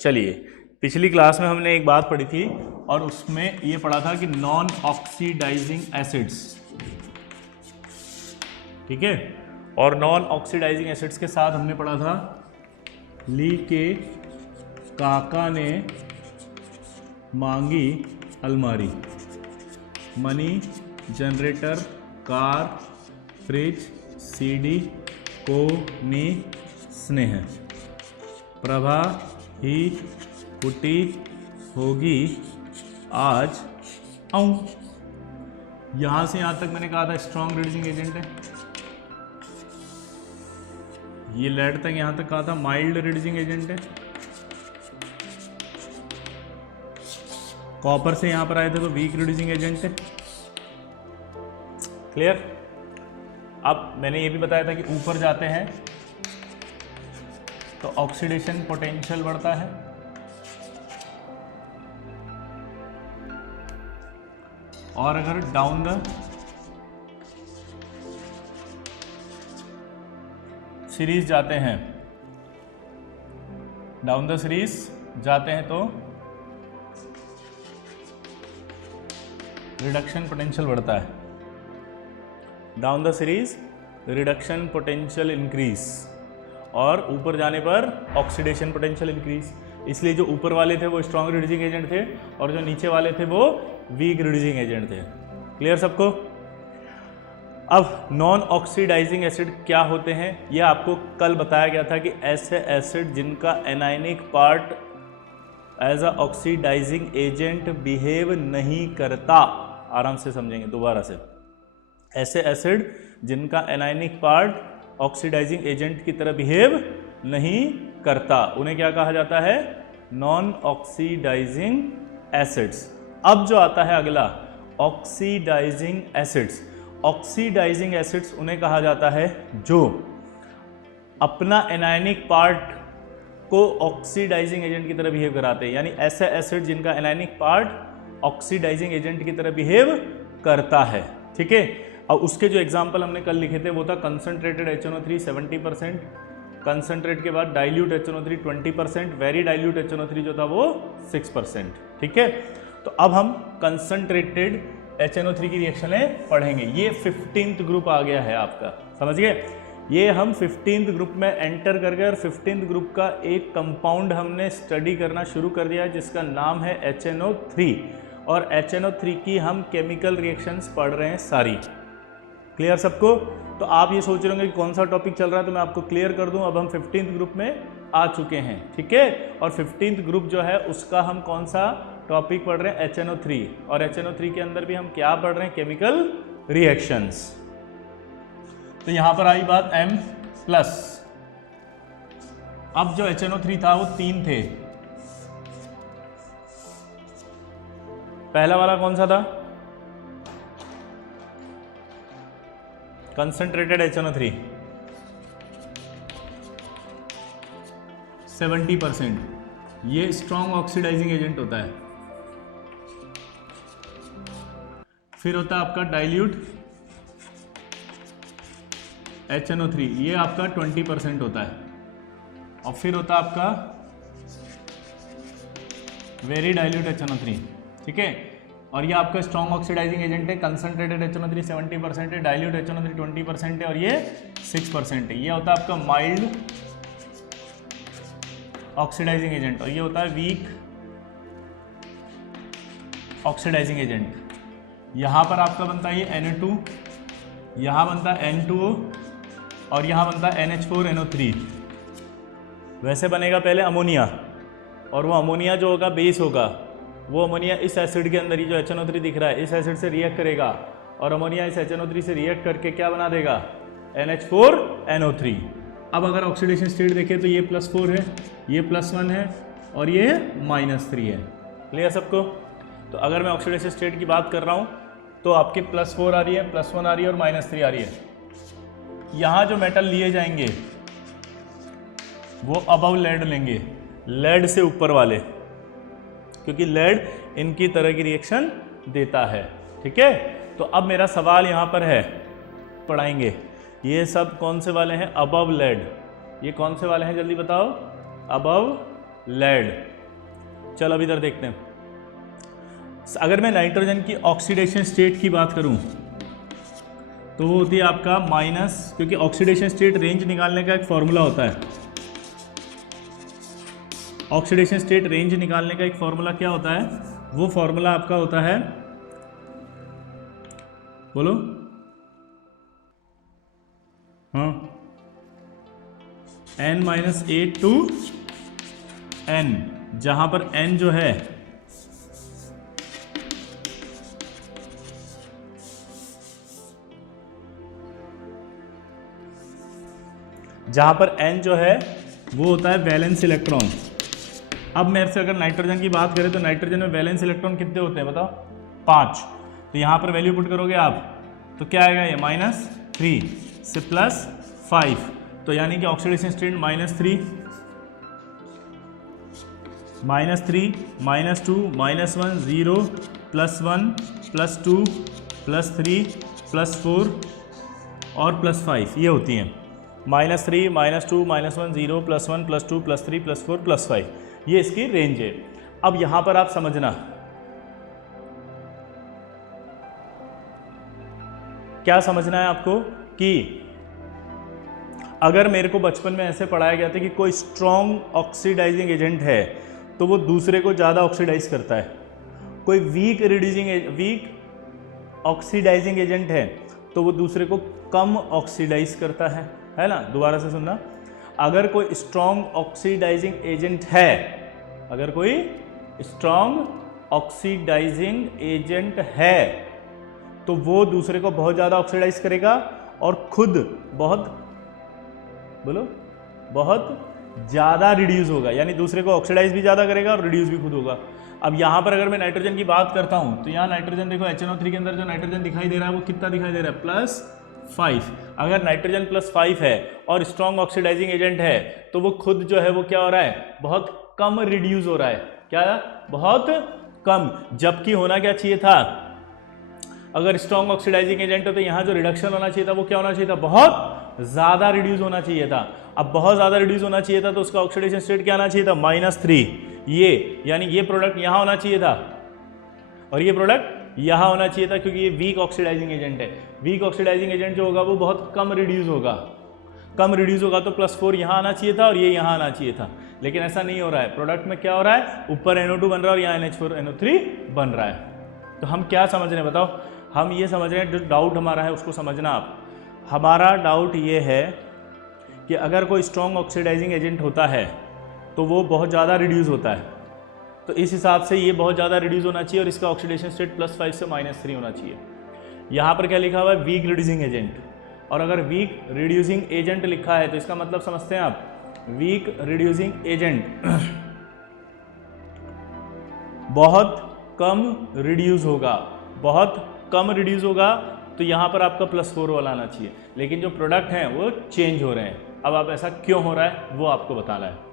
चलिए, पिछली क्लास में हमने एक बात पढ़ी थी और उसमें ये पढ़ा था कि नॉन ऑक्सीडाइजिंग एसिड्स, ठीक है, और नॉन ऑक्सीडाइजिंग एसिड्स के साथ हमने पढ़ा था ली के काका ने मांगी अलमारी, money, generator, car, fridge, CD, को नी स्नेह, प्रभा ही फूटी होगी आज आऊं। यहां से यहां तक मैंने कहा था स्ट्रॉन्ग रिड्यूसिंग एजेंट है। ये लेड तक यहां तक कहा था माइल्ड रिड्यूसिंग एजेंट है। कॉपर से यहां पर आए थे तो वीक रिड्यूसिंग एजेंट है। क्लियर? अब मैंने ये भी बताया था कि ऊपर जाते हैं तो ऑक्सीडेशन पोटेंशियल बढ़ता है, और अगर डाउन द सीरीज जाते हैं, डाउन द सीरीज जाते हैं तो रिडक्शन पोटेंशियल बढ़ता है। Down the series reduction potential increase, और ऊपर जाने पर ऑक्सीडेशन पोटेंशियल इंक्रीज। इसलिए जो ऊपर वाले थे वो स्ट्रॉन्ग रिड्यूसिंग एजेंट थे और जो नीचे वाले थे वो वीक रिड्यूसिंग एजेंट थे। क्लियर सबको? अब नॉन ऑक्सीडाइजिंग एसिड क्या होते हैं यह आपको कल बताया गया था कि ऐसे एसिड जिनका anionic part as a oxidizing agent behave नहीं करता। आराम से समझेंगे दोबारा से। ऐसे एसिड जिनका एनायनिक पार्ट ऑक्सीडाइजिंग एजेंट की तरह बिहेव नहीं करता, उन्हें क्या कहा जाता है? Non oxidizing acids. अब जो आता है अगला, ऑक्सीडाइजिंग एसिड्स। ऑक्सीडाइजिंग एसिड्स उन्हें कहा जाता है जो अपना एनायनिक पार्ट को ऑक्सीडाइजिंग एजेंट की तरह बिहेव कराते हैं, यानी ऐसे एसिड जिनका एनायनिक पार्ट ऑक्सीडाइजिंग एजेंट की तरह बिहेव करता है। ठीक है, अब उसके जो एग्जाम्पल हमने कल लिखे थे वो था कंसंट्रेटेड HNO3 70%, कंसंट्रेट के बाद dilute HNO3 20%, very dilute HNO3 जो था वो 6%। ठीक है, तो अब हम कंसंट्रेटेड HNO3 की रिएक्शनें पढ़ेंगे। ये 15th ग्रुप आ गया है आपका, समझ गए? ये हम 15th ग्रुप में एंटर कर गए और 15th ग्रुप का एक कंपाउंड हमने स्टडी करना शुरू कर दिया है जिसका नाम है HNO3, और HNO3 की हम केमिकल रिएक्शंस पढ़ रहे हैं सारी। क्लियर सबको? तो आप ये सोच रहे होंगे कि कौन सा टॉपिक चल रहा है, तो मैं आपको क्लियर कर दूं। अब हम 15th ग्रुप में आ चुके हैं, ठीक है, और 15th ग्रुप जो है उसका हम कौन सा टॉपिक पढ़ रहे हैं? HNO3, और HNO3 के अंदर भी हम क्या पढ़ रहे हैं? Chemical reactions. तो यहां पर आई बात M+। अब जो HNO3 था वो 3 थे। पहला वाला कौन सा था? कंसंट्रेटेड HNO3 70%, ये स्ट्रॉन्ग ऑक्सीडाइजिंग एजेंट होता है। फिर होता है आपका डाइल्यूट HNO3, ये आपका 20% होता है। और फिर होता है आपका वेरी डाइल्यूट HNO3, ठीक है, और ये आपका स्ट्रॉन्ग ऑक्सीडाइजिंग एजेंट है। कंसंट्रेटेड HNO3 70% है, डाइल्यूट HNO3 20% है, और ये 6% है। ये होता है आपका माइल्ड ऑक्सीडाइजिंग एजेंट, और ये होता है वीक ऑक्सीडाइजिंग एजेंट। यहाँ पर आपका बनता है ये Na2, यहाँ बनता है N2O, और यहाँ बनता है NH4NO3। वैसे बनेगा पहले अमोनिया, और वो अमोनिया जो होगा बेस होगा, वो अमोनिया इस एसिड के अंदर, ये जो HNO3 दिख रहा है इस एसिड से रिएक्ट करेगा, और अमोनिया इस HNO3 से रिएक्ट करके क्या बना देगा? NH4NO3। अब अगर ऑक्सीडेशन स्टेट देखें तो ये +4 है, ये +1 है, और ये -3 है। क्लियर सबको? तो अगर मैं ऑक्सीडेशन स्टेट की बात कर रहा हूँ तो आपके +4 आ रही है, +1 आ रही है, और -3 आ रही है। यहाँ जो मेटल लिए जाएंगे वो अबव लेड लेंगे, लेड से ऊपर वाले, क्योंकि लेड इनकी तरह की रिएक्शन देता है। ठीक है, तो अब मेरा सवाल यहाँ पर है, पढ़ाएंगे ये सब कौन से वाले हैं? Above lead. ये कौन से वाले हैं जल्दी बताओ? Above lead. चलो अब इधर देखते हैं। अगर मैं नाइट्रोजन की ऑक्सीडेशन स्टेट की बात करूं तो वो होती है आपका माइनस, क्योंकि ऑक्सीडेशन स्टेट रेंज निकालने का एक फॉर्मूला होता है। ऑक्सीडेशन स्टेट रेंज निकालने का एक फॉर्मूला क्या होता है? वो फॉर्मूला आपका होता है, बोलो। हाँ, n-8 to n, जहां पर n जो है वो होता है वैलेंस इलेक्ट्रॉन। अब मेरे से अगर नाइट्रोजन की बात करें तो नाइट्रोजन में वैलेंस इलेक्ट्रॉन कितने होते हैं बताओ? 5। तो यहां पर वैल्यू पुट करोगे आप तो क्या आएगा? ये -3 से +5, तो यानी कि ऑक्सीडेशन स्टेट -3, -3, -2, -1, 0, +1, +2, +3, +4 और +5, ये होती हैं। -3, -2, -1, 0, +1, +2, +3, +4, +5, ये इसकी रेंज है। अब यहां पर आप समझना, क्या समझना है आपको कि अगर मेरे को बचपन में ऐसे पढ़ाया गया था कि कोई स्ट्रॉन्ग ऑक्सीडाइजिंग एजेंट है तो वो दूसरे को ज़्यादा ऑक्सीडाइज करता है, कोई वीक ऑक्सीडाइजिंग एजेंट है तो वो दूसरे को कम ऑक्सीडाइज करता है ना? दोबारा से सुनना, अगर कोई स्ट्रॉन्ग ऑक्सीडाइजिंग एजेंट है, अगर कोई स्ट्रॉन्ग ऑक्सीडाइजिंग एजेंट है तो वो दूसरे को बहुत ज़्यादा ऑक्सीडाइज करेगा और खुद बहुत ज़्यादा रिड्यूस होगा, यानी दूसरे को ऑक्सीडाइज भी ज़्यादा करेगा और रिड्यूस भी खुद होगा। अब यहाँ पर अगर मैं नाइट्रोजन की बात करता हूँ तो यहाँ नाइट्रोजन देखो, HNO3 के अंदर जो नाइट्रोजन दिखाई दे रहा है वो कितना दिखाई दे रहा है? +5। अगर नाइट्रोजन +5 है और स्ट्रॉन्ग ऑक्सीडाइजिंग एजेंट है तो वो खुद जो है वो क्या हो रहा है? बहुत कम रिड्यूस हो रहा है। क्या? बहुत कम। जबकि होना क्या चाहिए था? अगर स्ट्रॉन्ग ऑक्सीडाइजिंग एजेंट है तो यहाँ जो रिडक्शन होना चाहिए था वो क्या होना चाहिए था? बहुत ज़्यादा रिड्यूस होना चाहिए था। अब बहुत ज़्यादा रिड्यूस होना चाहिए था तो उसका ऑक्सीडेशन स्टेट क्या आना चाहिए था? -3। ये यानी ये प्रोडक्ट यहाँ होना चाहिए था और ये प्रोडक्ट यहाँ होना चाहिए था, क्योंकि ये वीक ऑक्सीडाइजिंग एजेंट है। वीक ऑक्सीडाइजिंग एजेंट जो होगा वो बहुत कम रिड्यूस होगा। कम रिड्यूस होगा तो +4 यहाँ आना चाहिए था और ये यहाँ आना चाहिए था, लेकिन ऐसा नहीं हो रहा है। प्रोडक्ट में क्या हो रहा है? ऊपर NO2 बन रहा है और यहाँ NH4NO3 बन रहा है। तो हम क्या समझ रहे हैं बताओ? हम ये समझ रहे हैं, जो डाउट हमारा है उसको समझना आप। हमारा डाउट ये है कि अगर कोई स्ट्रॉन्ग ऑक्सीडाइजिंग एजेंट होता है तो वो बहुत ज़्यादा रिड्यूस होता है, तो इस हिसाब से ये बहुत ज़्यादा रिड्यूस होना चाहिए और इसका ऑक्सीडेशन स्टेट +5 से -3 होना चाहिए। यहाँ पर क्या लिखा हुआ है? Weak reducing agent. और अगर वीक रिड्यूसिंग एजेंट लिखा है तो इसका मतलब समझते हैं आप, वीक रिड्यूसिंग एजेंट बहुत कम रिड्यूस होगा, बहुत कम रिड्यूस होगा, तो यहाँ पर आपका +4 वाला आना चाहिए। लेकिन जो प्रोडक्ट हैं वो चेंज हो रहे हैं। अब आप ऐसा क्यों हो रहा है वो आपको बताना है।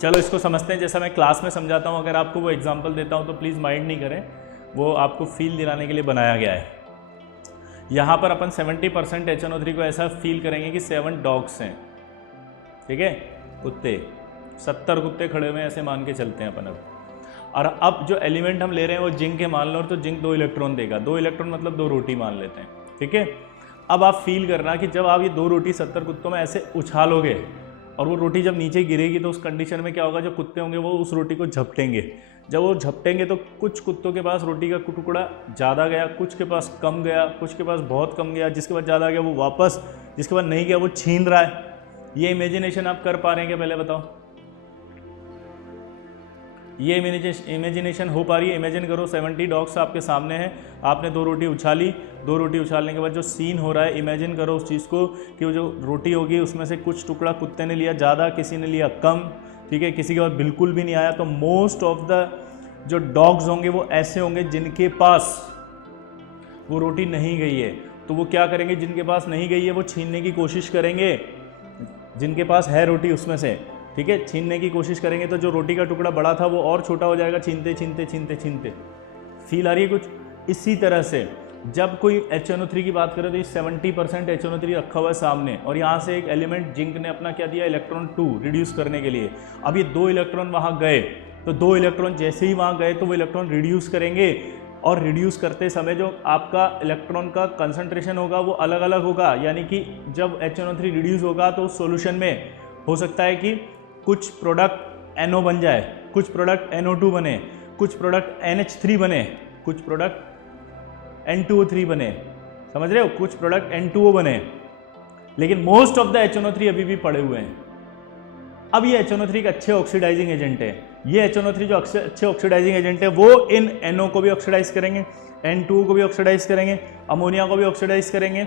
चलो इसको समझते हैं, जैसा मैं क्लास में समझाता हूँ। अगर आपको वो एग्जांपल देता हूँ तो प्लीज़ माइंड नहीं करें, वो आपको फील दिलाने के लिए बनाया गया है। यहाँ पर अपन 70% HNO3 को ऐसा फील करेंगे कि 7 डॉग्स हैं, ठीक है, कुत्ते, 70 कुत्ते खड़े हुए ऐसे मान के चलते हैं अपन। और अब जो एलिमेंट हम ले रहे हैं वो जिंक के मान लो, तो जिंक 2 इलेक्ट्रॉन देगा। 2 इलेक्ट्रॉन मतलब 2 रोटी मान लेते हैं, ठीक है। अब आप फील करना कि जब आप ये 2 रोटी 70 कुत्तों में ऐसे उछालोगे और वो रोटी जब नीचे गिरेगी तो उस कंडीशन में क्या होगा? जो कुत्ते होंगे वो उस रोटी को झपटेंगे। जब वो झपटेंगे तो कुछ कुत्तों के पास रोटी का टुकड़ा ज़्यादा गया, कुछ के पास कम गया, कुछ के पास बहुत कम गया, जिसके पास ज़्यादा गया वो वापस, जिसके पास नहीं गया वो छीन रहा है। ये इमेजिनेशन आप कर पा रहे हैं क्या? पहले बताओ, ये इमेजिनेशन हो पा रही है? इमेजिन करो 70 डॉग्स आपके सामने हैं, आपने 2 रोटी उछाली, 2 रोटी उछालने के बाद जो सीन हो रहा है, इमेजिन करो उस चीज़ को कि वो जो रोटी होगी उसमें से कुछ टुकड़ा कुत्ते ने लिया ज़्यादा, किसी ने लिया कम, ठीक है, किसी के पास बिल्कुल भी नहीं आया। तो मोस्ट ऑफ द जो डॉग्स होंगे वो ऐसे होंगे जिनके पास वो रोटी नहीं गई है। तो वो क्या करेंगे? जिनके पास नहीं गई है वो छीनने की कोशिश करेंगे, जिनके पास है रोटी उसमें से, ठीक है, छीनने की कोशिश करेंगे। तो जो रोटी का टुकड़ा बड़ा था वो और छोटा हो जाएगा, छीनते छीनते छीनते छीनते। फील आ रही है कुछ? इसी तरह से जब कोई HNO3 की बात करें तो ये 70% HNO3 रखा हुआ है सामने, और यहाँ से एक एलिमेंट जिंक ने अपना क्या दिया, इलेक्ट्रॉन 2 रिड्यूस करने के लिए। अब ये 2 इलेक्ट्रॉन वहाँ गए, तो 2 इलेक्ट्रॉन जैसे ही वहाँ गए तो वो इलेक्ट्रॉन रिड्यूस करेंगे, और रिड्यूस करते समय जो आपका इलेक्ट्रॉन का कंसंट्रेशन होगा वो अलग अलग होगा। यानी कि जब HNO3 रिड्यूस होगा तो उस सॉल्यूशन में हो सकता है कि कुछ प्रोडक्ट NO बन जाए, कुछ प्रोडक्ट NO2 बने, कुछ प्रोडक्ट NH3 बने, कुछ प्रोडक्ट N2O3 बने, समझ रहे हो, कुछ प्रोडक्ट N2O बने, लेकिन मोस्ट ऑफ द HNO3 अभी भी पड़े हुए हैं। अब ये HNO3 एक अच्छे ऑक्सीडाइजिंग एजेंट है। ये HNO3 जो अच्छे ऑक्सीडाइजिंग एजेंट है वो इन NO को भी ऑक्सीडाइज करेंगे, N2O को भी ऑक्सीडाइज करेंगे, अमोनिया को भी ऑक्सीडाइज करेंगे,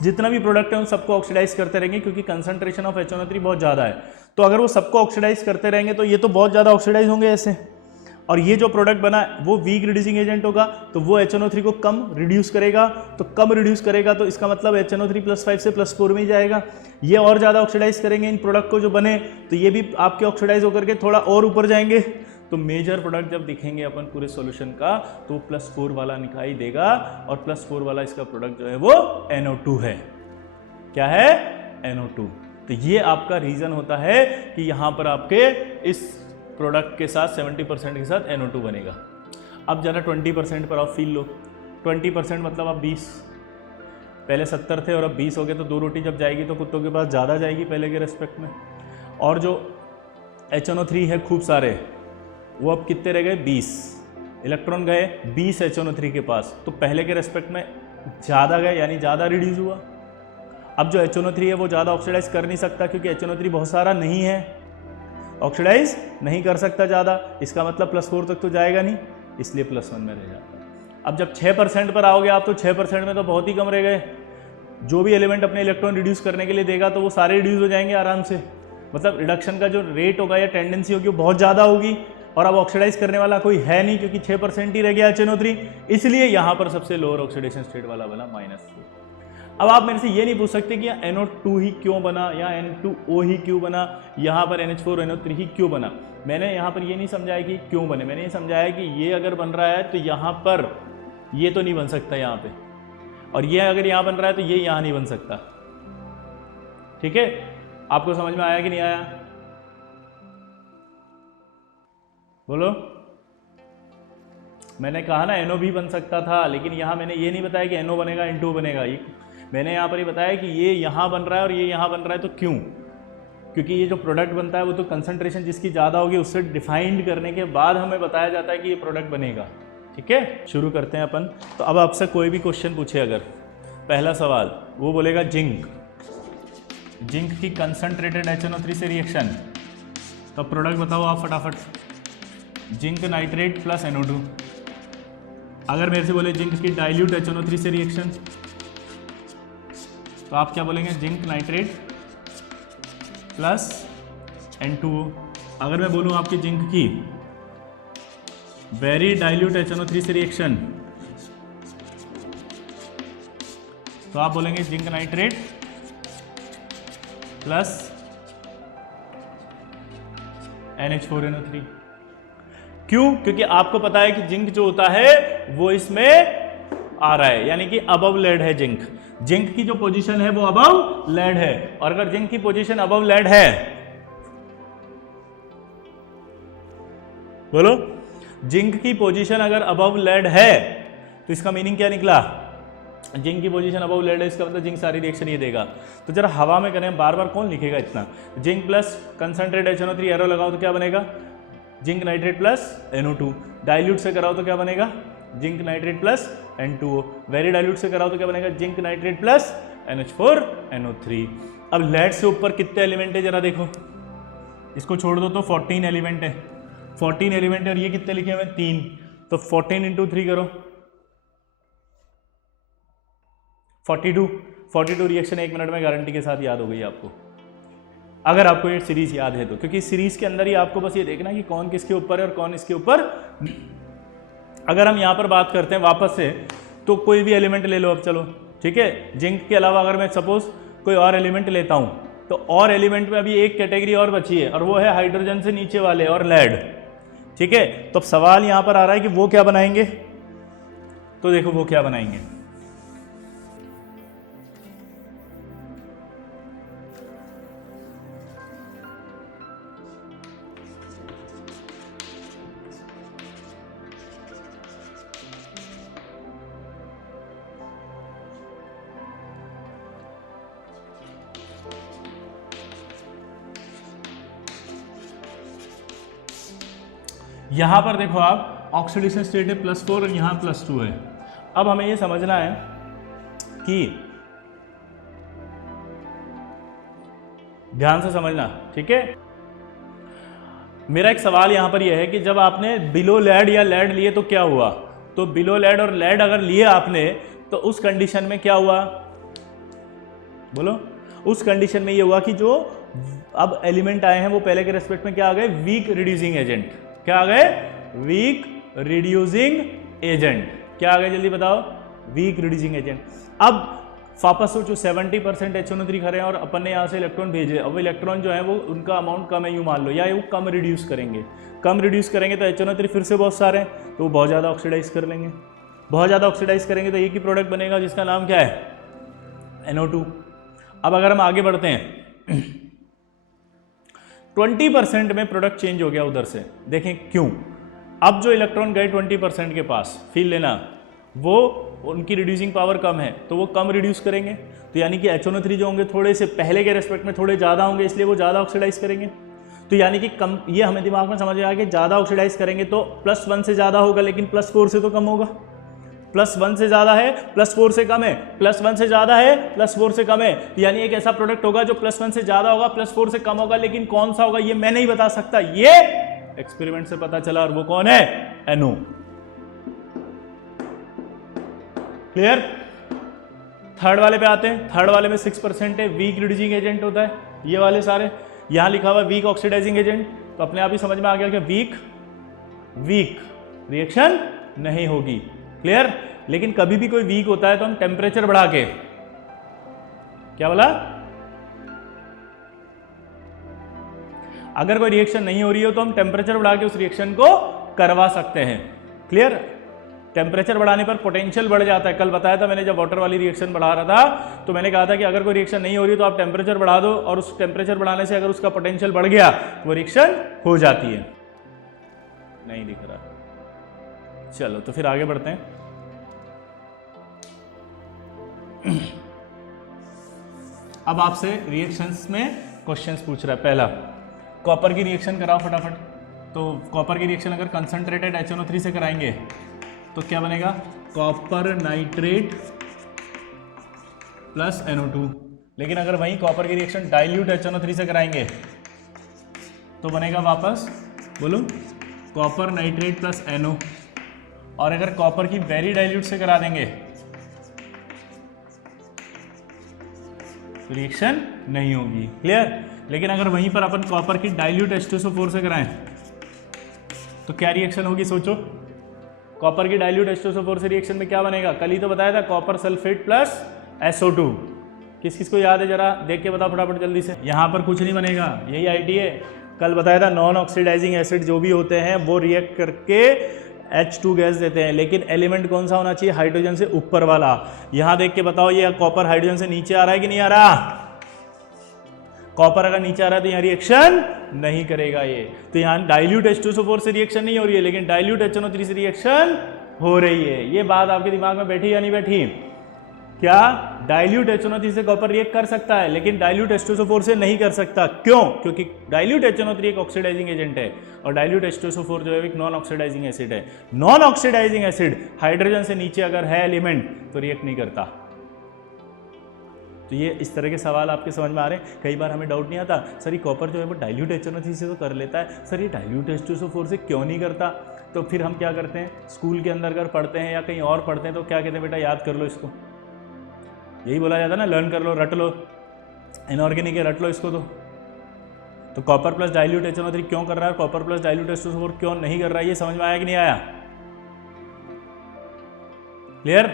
जितना भी प्रोडक्ट है उन सबको ऑक्सीडाइज करते रहेंगे, क्योंकि कंसंट्रेशन ऑफ HNO3 बहुत ज़्यादा है। तो अगर वो सबको ऑक्सीडाइज करते रहेंगे तो ये तो बहुत ज़्यादा ऑक्सीडाइज होंगे ऐसे, और ये जो प्रोडक्ट बना वो वीक रिड्यूसिंग एजेंट होगा, तो वो HNO3 को कम रिड्यूस करेगा। तो कम रिड्यूस करेगा तो इसका मतलब HNO3 +5 से +4 में ही जाएगा। ये और ज़्यादा ऑक्सीडाइज करेंगे इन प्रोडक्ट को जो बने, तो ये भी आपके ऑक्सीडाइज होकर के थोड़ा और ऊपर जाएंगे। तो मेजर प्रोडक्ट जब दिखेंगे अपन पूरे सॉल्यूशन का तो +4 वाला दिखाई देगा, और +4 वाला इसका प्रोडक्ट जो है वो NO2 है। क्या है? NO2। तो ये आपका रीज़न होता है कि यहाँ पर आपके इस प्रोडक्ट के साथ 70% के साथ NO2 बनेगा। अब ज़रा 20% पर आप फील लो। 20% मतलब आप 20, पहले 70 थे और अब 20 हो गए, तो 2 रोटी जब जाएगी तो कुत्तों के पास ज़्यादा जाएगी पहले के रेस्पेक्ट में। और जो HNO3 है खूब सारे, वो अब कितने रह गए? 20 इलेक्ट्रॉन गए 20 HNO3 के पास, तो पहले के रेस्पेक्ट में ज़्यादा गए, यानी ज़्यादा रिड्यूस हुआ। अब जो HNO3 है वो ज़्यादा ऑक्सीडाइज कर नहीं सकता, क्योंकि HNO3 बहुत सारा नहीं है, ऑक्सीडाइज नहीं कर सकता ज़्यादा, इसका मतलब +4 तक तो जाएगा नहीं, इसलिए +1 में रह जाता है। अब जब 6% पर आओगे आप, तो 6% में तो बहुत ही कम रह गए। जो भी एलिमेंट अपने इलेक्ट्रॉन रिड्यूस करने के लिए देगा तो वो सारे रिड्यूस हो जाएंगे आराम से। मतलब रिडक्शन का जो रेट होगा या टेंडेंसी होगी वो बहुत ज़्यादा होगी, और अब ऑक्सीडाइज करने वाला कोई है नहीं, क्योंकि 6% ही रह गया HNO3, इसलिए यहाँ पर सबसे लोअर ऑक्सीडेशन स्टेट वाला बना -4। अब आप मेरे से ये नहीं पूछ सकते कि NO2 ही क्यों बना या N2O ही क्यों बना, यहाँ पर NH4 NO3 ही क्यों बना। मैंने यहाँ पर ये नहीं समझाया कि क्यों बने, मैंने ये समझाया कि ये अगर बन रहा है तो यहाँ पर ये तो नहीं बन सकता यहाँ पे, और ये अगर यहाँ बन रहा है तो ये यहाँ नहीं बन सकता। ठीक है, आपको समझ में आया कि नहीं आया? बोलो। मैंने कहा ना NO भी बन सकता था, लेकिन यहाँ मैंने ये नहीं बताया कि NO बनेगा N2 बनेगा। ये मैंने यहाँ पर ही बताया कि ये यहाँ बन रहा है और ये यहाँ बन रहा है, तो क्यों? क्योंकि ये जो प्रोडक्ट बनता है वो तो कंसंट्रेशन जिसकी ज़्यादा होगी उससे डिफाइंड करने के बाद हमें बताया जाता है कि ये प्रोडक्ट बनेगा। ठीक है, शुरू करते हैं अपन। तो अब आपसे कोई भी क्वेश्चन पूछे, अगर पहला सवाल वो बोलेगा जिंक की कंसंट्रेटेड HNO3 से रिएक्शन, तो प्रोडक्ट बताओ आप फटाफट। Zinc nitrate plus NO2। अगर मेरे से बोले जिंक की डाइल्यूट HNO3 से रिएक्शन, तो आप क्या बोलेंगे? Zinc nitrate plus N2O। अगर मैं बोलूं आपकी जिंक की वेरी डाइल्यूट HNO3 से रिएक्शन, तो आप बोलेंगे जिंक नाइट्रेट प्लस NH4NO3। क्यों? क्योंकि आपको पता है कि जिंक जो होता है वो इसमें आ रहा है, यानी कि अबव लेड है जिंक। जिंक की जो पोजीशन है वो अबव लेड है, और अगर जिंक की पोजीशन अबव लेड है, बोलो, जिंक की पोजीशन अगर अबव लेड है तो इसका मीनिंग क्या निकला? जिंक की पोजीशन अबव लेड है, इसका मतलब जिंक सारी रिएक्शन ये देगा। तो जरा हवा में करें, बार बार कौन लिखेगा इतना? Zinc plus concentrate HNO3 arrow लगाओ तो क्या बनेगा? Zinc nitrate plus NO2। Dilute से कराओ तो क्या बनेगा? Zinc nitrate plus N2O। Very dilute से कराओ तो क्या बनेगा? Zinc nitrate plus NH4NO3। अब लेड से ऊपर कितने एलिमेंट है जरा देखो, इसको छोड़ दो तो 14 एलिमेंट है। 14 एलिमेंट है और ये कितने लिखे हुए हैं? 3। तो 14 × 3 करो, 42 रिएक्शन 1 मिनट में गारंटी के साथ याद हो गई आपको, अगर आपको ये सीरीज याद है तो। क्योंकि सीरीज के अंदर ही आपको बस ये देखना है कि कौन किसके ऊपर है और कौन इसके ऊपर। अगर हम यहाँ पर बात करते हैं वापस से, तो कोई भी एलिमेंट ले लो अब, चलो ठीक है। जिंक के अलावा अगर मैं सपोज कोई और एलिमेंट लेता हूँ, तो और एलिमेंट में अभी एक कैटेगरी और बची है, और वो है हाइड्रोजन से नीचे वाले और लेड। ठीक है, तो अब सवाल यहाँ पर आ रहा है कि वो क्या बनाएंगे? तो देखो वो क्या बनाएंगे। यहां पर देखो आप ऑक्सीडेशन स्टेट है +4 और यहां +2 है। अब हमें ये समझना है कि ध्यान से समझना, ठीक है। मेरा एक सवाल यहां पर यह है कि जब आपने बिलो लेड या लेड लिए तो क्या हुआ? तो बिलो लेड और लेड अगर लिए आपने तो उस कंडीशन में क्या हुआ? बोलो। उस कंडीशन में ये हुआ कि जो अब एलिमेंट आए हैं वो पहले के रेस्पेक्ट में क्या आ गए? Weak reducing agent. क्या आ गए? Weak reducing agent. क्या आ गए जल्दी बताओ? Weak reducing agent. अब वापस सोचो 70% HNO3 खड़े हैं और अपन ने यहाँ से इलेक्ट्रॉन भेजे। अब इलेक्ट्रॉन जो है वो उनका अमाउंट कम है यूँ मान लो, या वो कम रिड्यूस करेंगे। कम रिड्यूस करेंगे तो HNO3 फिर से बहुत सारे हैं तो वो बहुत ज़्यादा ऑक्सीडाइज कर लेंगे। बहुत ज़्यादा ऑक्सीडाइज करेंगे तो एक ही प्रोडक्ट बनेगा जिसका नाम क्या है? NO2। अब अगर हम आगे बढ़ते हैं 20% में प्रोडक्ट चेंज हो गया उधर से। देखें क्यों? अब जो इलेक्ट्रॉन गए 20% के पास, फील लेना, वो उनकी रिड्यूसिंग पावर कम है तो वो कम रिड्यूस करेंगे। तो यानी कि HNO3 जो होंगे थोड़े से पहले के रेस्पेक्ट में थोड़े ज़्यादा होंगे, इसलिए वो ज़्यादा ऑक्सीडाइज करेंगे। तो यानी कि कम, ये हमें दिमाग में समझ आया कि ज़्यादा ऑक्सीडाइज करेंगे तो +1 से ज़्यादा होगा, लेकिन +4 से तो कम होगा। +1 से ज़्यादा है, +4 से कम है, +1 से ज़्यादा है, +4 से कम है। तो यानी एक ऐसा प्रोडक्ट होगा जो +1 से ज़्यादा होगा, +4 से कम होगा, लेकिन कौन सा होगा ये मैं नहीं बता सकता, ये एक्सपेरिमेंट से पता चला। और वो कौन है? NO। क्लियर? थर्ड वाले पे आते हैं। थर्ड वाले में 6% है, वीक रिड्यूसिंग एजेंट होता है। ये वाले सारे यहां लिखा हुआ वीक ऑक्सीडाइजिंग एजेंट, तो अपने आप ही समझ में आ गया कि वीक रिएक्शन नहीं होगी। क्लियर? लेकिन कभी भी कोई वीक होता है तो हम टेम्परेचर बढ़ा के, क्या बोला? अगर कोई रिएक्शन नहीं हो रही हो तो हम टेम्परेचर बढ़ा के उस रिएक्शन को करवा सकते हैं। क्लियर? टेम्परेचर बढ़ाने पर पोटेंशियल बढ़ जाता है। कल बताया था मैंने जब वाटर वाली रिएक्शन बढ़ा रहा था तो मैंने कहा था कि अगर कोई रिएक्शन नहीं हो रही तो आप टेम्परेचर बढ़ा दो, और उस टेम्परेचर बढ़ाने से अगर उसका पोटेंशियल बढ़ गया तो वो रिएक्शन हो जाती है। नहीं दिख रहा। चलो तो फिर आगे बढ़ते हैं। अब आपसे रिएक्शंस में क्वेश्चंस पूछ रहा है। पहला, कॉपर की रिएक्शन कराओ फटाफट। तो कॉपर की रिएक्शन अगर कंसंट्रेटेड HNO3 से कराएंगे तो क्या बनेगा? Copper nitrate plus NO2। लेकिन अगर वहीं कॉपर की रिएक्शन डाइल्यूट HNO3 से कराएंगे तो बनेगा वापस, बोलो, कॉपर नाइट्रेट प्लस NO। और अगर कॉपर की वेरी डाइल्यूट से करा देंगे तो रिएक्शन नहीं होगी। क्लियर? लेकिन अगर वहीं पर अपन कॉपर की डाइल्यूट H2SO4 से कराएं तो क्या रिएक्शन होगी? सोचो। कॉपर की डाइल्यूट H2SO4 से रिएक्शन में क्या बनेगा? कल ही तो बताया था, कॉपर सल्फेट प्लस SO2। किस किस को याद है? जरा देख के बताओ फटाफट जल्दी से। यहां पर कुछ नहीं बनेगा, यही आईडी है। कल बताया था नॉन ऑक्सीडाइजिंग एसिड जो भी होते हैं वो रिएक्ट करके H2 गैस देते हैं, लेकिन एलिमेंट कौन सा होना चाहिए? हाइड्रोजन से ऊपर वाला। यहां देख के बताओ ये कॉपर हाइड्रोजन से नीचे आ रहा है कि नहीं आ रहा? कॉपर अगर नीचे आ रहा है तो यहाँ रिएक्शन नहीं करेगा ये। तो यहाँ डाइल्यूट H2SO4 से रिएक्शन नहीं हो रही है, लेकिन डाइल्यूट HNO3 से रिएक्शन हो रही है। ये बात आपके दिमाग में बैठी या नहीं बैठी? क्या डाइल्यूट HNO3 से कॉपर रिएक्ट कर सकता है लेकिन डाइल्यूट H2SO4 से नहीं कर सकता? क्यों? क्योंकि डाइल्यूट HNO3 एक ऑक्सीडाइजिंग एजेंट है और डाइल्यूट H2SO4 जो है एक नॉन ऑक्सीडाइजिंग एसिड है। नॉन ऑक्सीडाइजिंग एसिड हाइड्रोजन से नीचे अगर है एलिमेंट तो रिएक्ट नहीं करता। तो ये इस तरह के सवाल आपके समझ में आ रहे हैं। कई बार हमें डाउट नहीं आता, सर ये कॉपर जो है वो डाइल्यूट HNO3 से तो कर लेता है, सर ये डाइल्यूट H2SO4 से क्यों नहीं करता? तो फिर हम क्या करते हैं, स्कूल के अंदर अगर पढ़ते हैं या कहीं और पढ़ते हैं तो क्या कहते हैं, बेटा याद कर लो इसको। यही बोला जाता है ना, लर्न कर लो, रट लो। इनऑर्गेनिक है, रट लो इसको। तो कॉपर प्लस डाइल्यूट HNO3 क्यों कर रहा है, कॉपर प्लस डाइल्यूट H2SO4 क्यों नहीं कर रहा है, ये समझ में आया कि नहीं आया? क्लियर?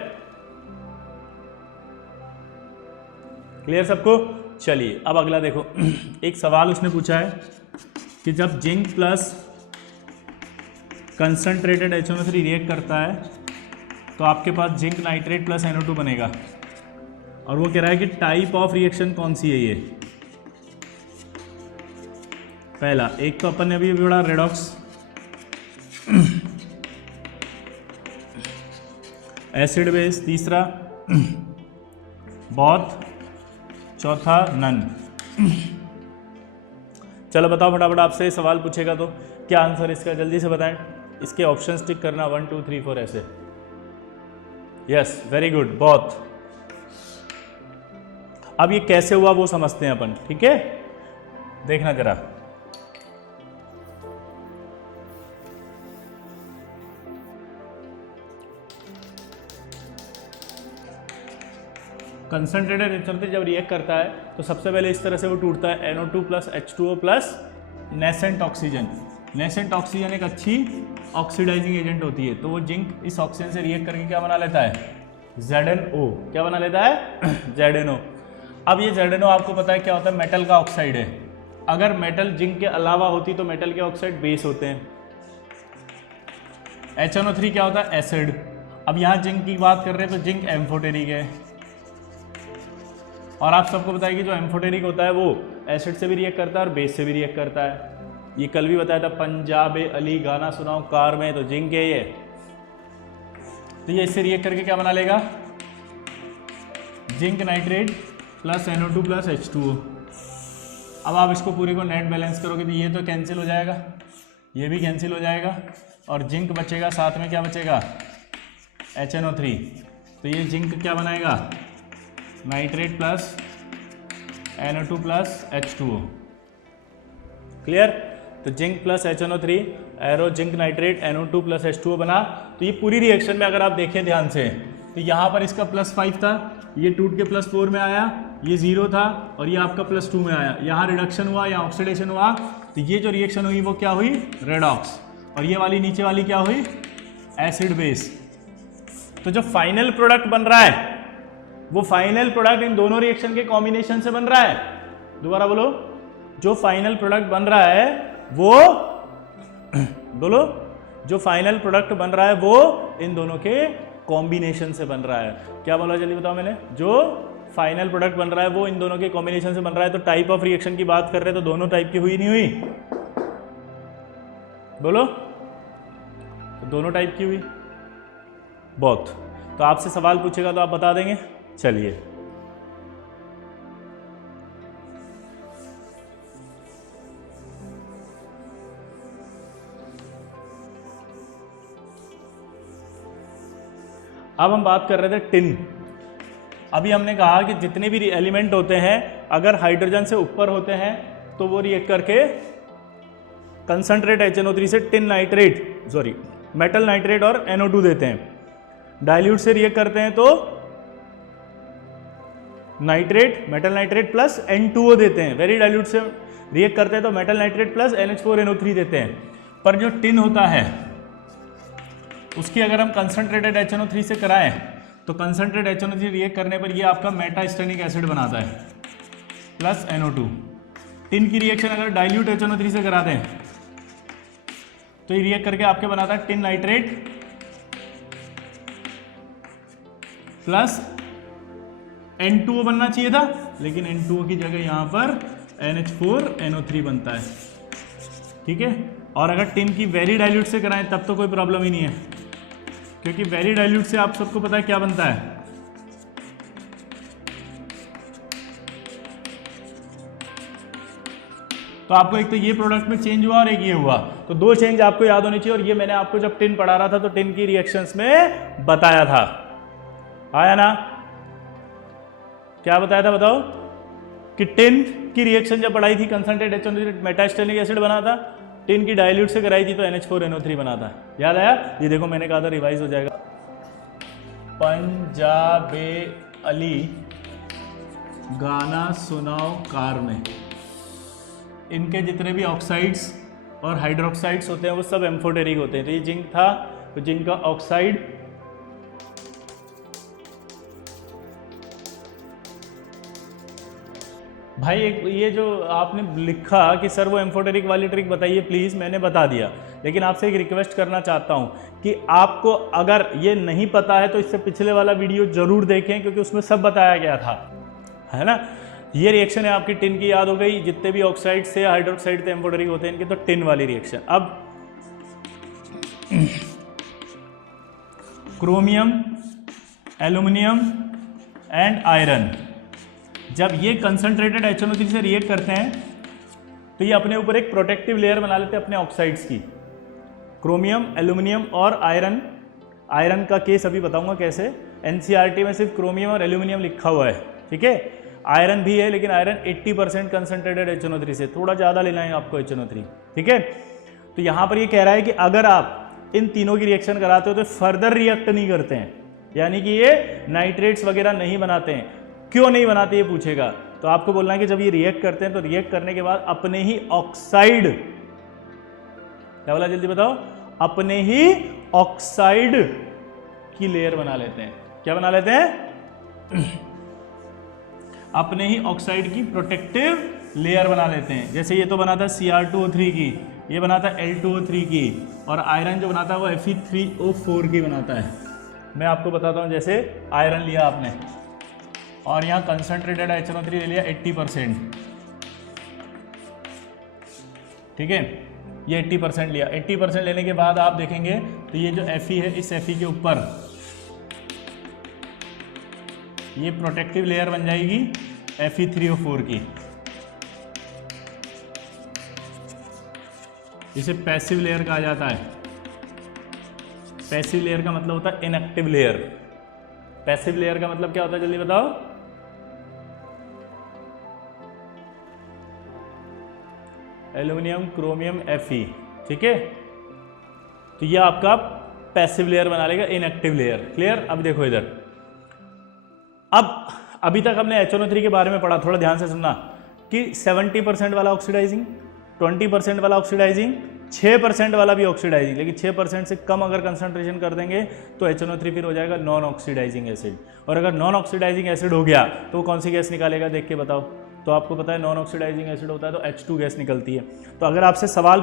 क्लियर सबको? चलिए अब अगला देखो। एक सवाल उसने पूछा है कि जब zinc plus concentrated HNO3 react करता है तो आपके पास जिंक नाइट्रेट प्लस NO2 बनेगा। और वो कह रहा है कि टाइप ऑफ रिएक्शन कौन सी है ये। पहला, एक तो अपन ने अभी पढ़ा रेडॉक्स, एसिड बेस, तीसरा बॉथ, चौथा नन। चलो बताओ फटाफट, आपसे सवाल पूछेगा तो क्या आंसर इसका, जल्दी से बताएं। इसके ऑप्शन टिक करना 1 2 3 4 ऐसे। Yes, very good, both. अब ये कैसे हुआ वो समझते हैं अपन, ठीक है, देखना जरा। कंसंट्रेटेड HNO3 जब रिएक्ट करता है तो सबसे पहले इस तरह से वो टूटता है, NO2 plus H2O plus nascent oxygen. Nascent oxygen एक अच्छी ऑक्सीडाइजिंग एजेंट होती है, तो वो जिंक इस ऑक्सीजन से रिएक्ट करके क्या बना लेता है, ZNO। क्या बना लेता है, ZNO। अब ये ZNO आपको पता है क्या होता है, मेटल का ऑक्साइड है। अगर मेटल जिंक के अलावा होती तो मेटल के ऑक्साइड बेस होते हैं। HNO3 क्या होता है, एसिड। अब यहाँ जिंक की बात कर रहे हैं तो जिंक एम्फोटेरिक है, और आप सबको पता है कि जो एम्फोटेरिक होता है वो एसिड से भी रिएक्ट करता है और बेस से भी रिएक्ट करता है। ये कल भी बताया था, पंजाब अली गाना सुनाओ कार में, तो जिंक है ये। तो ये इससे रिएक्ट करके क्या बना लेगा, zinc nitrate plus NO2 plus H2O। अब आप इसको पूरे को नेट बैलेंस करोगे तो ये तो कैंसिल हो जाएगा, ये भी कैंसिल हो जाएगा, और जिंक बचेगा, साथ में क्या बचेगा, HNO3। तो ये जिंक क्या बनाएगा, nitrate plus NO2 plus H2O। Clear. तो zinc plus HNO3 arrow zinc nitrate NO2 plus H2O बना। तो ये पूरी रिएक्शन में अगर आप देखें ध्यान से तो यहाँ पर इसका +5 था, ये टूट के +4 में आया, ये 0 था, और ये आपका +2 में आया। यहाँ रिडक्शन हुआ, यहाँ ऑक्सीडेशन हुआ, तो ये जो रिएक्शन हुई वो क्या हुई, रेडॉक्स। और ये वाली नीचे वाली क्या हुई, एसिड बेस। तो जो फाइनल प्रोडक्ट बन रहा है वो फाइनल प्रोडक्ट इन दोनों रिएक्शन के कॉम्बिनेशन से बन रहा है। दोबारा बोलो, जो फाइनल प्रोडक्ट बन रहा है वो बोलो, जो फाइनल प्रोडक्ट बन रहा है वो इन दोनों के कॉम्बिनेशन से बन रहा है। क्या बोला, जल्दी बताओ मैंने, जो फाइनल प्रोडक्ट बन रहा है वो इन दोनों के कॉम्बिनेशन से बन रहा है। तो टाइप ऑफ रिएक्शन की बात कर रहे हैं तो दोनों टाइप की हुई नहीं हुई, बोलो, तो दोनों टाइप की हुई, बहुत। तो आपसे सवाल पूछेगा तो आप बता देंगे। चलिए, अब हम बात कर रहे थे टिन। अभी हमने कहा कि जितने भी एलिमेंट होते हैं अगर हाइड्रोजन से ऊपर होते हैं तो वो रिएक्ट करके कंसंट्रेट HNO3 से tin nitrate, sorry metal nitrate और NO2 देते हैं। डाइल्यूट से रिएक्ट करते हैं तो nitrate, metal nitrate plus N2O देते हैं। वेरी डाइल्यूट से रिएक्ट करते हैं तो मेटल नाइट्रेट प्लस NH4NO3 देते हैं। पर जो टिन होता है उसकी अगर हम कंसंट्रेटेड HNO3 से कराएं तो कंसंट्रेट HNO3 रिएक्ट करने पर ये आपका मेटास्टेनिक एसिड बनाता है प्लस NO2। टिन की रिएक्शन अगर डाइल्यूट HNO3 से करा दें तो ये रिएक्ट करके आपके बनाता है टिन नाइट्रेट प्लस N2O बनना चाहिए था, लेकिन N2O की जगह यहाँ पर NH4NO3 बनता है। ठीक है। और अगर टिन की वेरी डाइल्यूट से कराएं तब तो कोई प्रॉब्लम ही नहीं है, क्योंकि वेरी डाइल्यूट से आप सबको पता है क्या बनता है, तो आपको एक तो ये प्रोडक्ट में चेंज हुआ और एक ये हुआ, तो दो चेंज आपको याद होनी चाहिए। और ये मैंने आपको जब टिन पढ़ा रहा था तो टिन की रिएक्शंस में बताया था, आया ना? क्या बताया था बताओ? कि टिन की रिएक्शन जब पढ़ाई थी कंसंट्रेट HNO3 मेटास्टेनिक एसिड बना था, टिन की डाइल्यूट से कराई थी तो NH4NO3 बना था। याद आया? ये देखो मैंने कहा था रिवाइज हो जाएगा। पंजाबे अली गाना सुनाओ कार में, इनके जितने भी ऑक्साइड्स और हाइड्रोक्साइड्स होते हैं वो सब एम्फोटेरिक होते हैं। तो ये जिंक था तो जिंक का ऑक्साइड भाई, एक ये जो आपने लिखा कि सर वो एम्फोटेरिक वाली ट्रिक बताइए प्लीज़, मैंने बता दिया। लेकिन आपसे एक रिक्वेस्ट करना चाहता हूँ कि आपको अगर ये नहीं पता है तो इससे पिछले वाला वीडियो जरूर देखें, क्योंकि उसमें सब बताया गया था, है ना। ये रिएक्शन है आपकी टिन की, याद हो गई। जितने भी ऑक्साइड से हाइड्रोक्साइड से एम्फोटरिक होते हैं इनके, तो टिन वाली रिएक्शन। अब क्रोमियम, एल्यूमिनियम एंड आयरन जब ये कंसंट्रेटेड HNO3 से रिएक्ट करते हैं तो ये अपने ऊपर एक प्रोटेक्टिव लेयर बना लेते हैं अपने ऑक्साइड्स की। क्रोमियम, एल्यूमिनियम और आयरन। आयरन का केस अभी बताऊंगा कैसे। NCERT में सिर्फ क्रोमियम और एल्यूमिनियम लिखा हुआ है, ठीक है। आयरन भी है, लेकिन आयरन 80% कंसंट्रेटेड HNO3 से, थोड़ा ज़्यादा लेना है आपको HNO3, ठीक है। तो यहाँ पर ये कह रहा है कि अगर आप इन तीनों की रिएक्शन कराते हो तो फर्दर रिएक्ट नहीं करते हैं, यानी कि ये नाइट्रेट्स वगैरह नहीं बनाते हैं। क्यों नहीं बनाते ये पूछेगा, तो आपको बोलना है कि जब ये रिएक्ट करते हैं तो रिएक्ट करने के बाद अपने ही ऑक्साइड, क्या बोला जल्दी बताओ, अपने ही ऑक्साइड की लेयर बना लेते हैं। क्या बना लेते हैं? अपने ही ऑक्साइड की प्रोटेक्टिव लेयर बना लेते हैं। जैसे ये तो बनाता है Cr2O3 की, ये बनाता है Al2O3 की, और आयरन जो बनाता है वो Fe3O4 की बनाता है। मैं आपको बताता हूँ, जैसे आयरन लिया आपने और यहाँ कंसंट्रेटेड HNO3 ले लिया 80%, ठीक है। ये 80% लिया। 80% लेने के बाद आप देखेंगे तो ये जो Fe है, इस Fe के ऊपर ये प्रोटेक्टिव लेयर बन जाएगी Fe3O4 की। इसे पैसिव लेयर कहा जाता है। पैसिव लेयर का मतलब होता है इनएक्टिव लेयर। पैसिव लेयर का मतलब क्या होता है, जल्दी बताओ। एल्यूमिनियम, क्रोमियम, Fe, ठीक है। तो ये आपका पैसिव लेयर बना लेगा, इनएक्टिव लेयर। क्लियर? अब देखो इधर, अब अभी तक हमने HNO3 के बारे में पढ़ा, थोड़ा ध्यान से सुनना, कि 70% वाला ऑक्सीडाइजिंग, 20% वाला ऑक्सीडाइजिंग, 6% वाला भी ऑक्सीडाइजिंग। लेकिन 6% से कम अगर कंसंट्रेशन कर देंगे तो HNO3 फिर हो जाएगा नॉन ऑक्सीडाइजिंग एसिड। और अगर नॉन ऑक्सीडाइजिंग एसिड हो गया तो वो कौन सी गैस निकालेगा, देख के बताओ। तो आपको पता है नॉन ऑक्सीडाइजिंग एसिड होता है तो H2 गैस निकलती है। तो अगर आपसे सवाल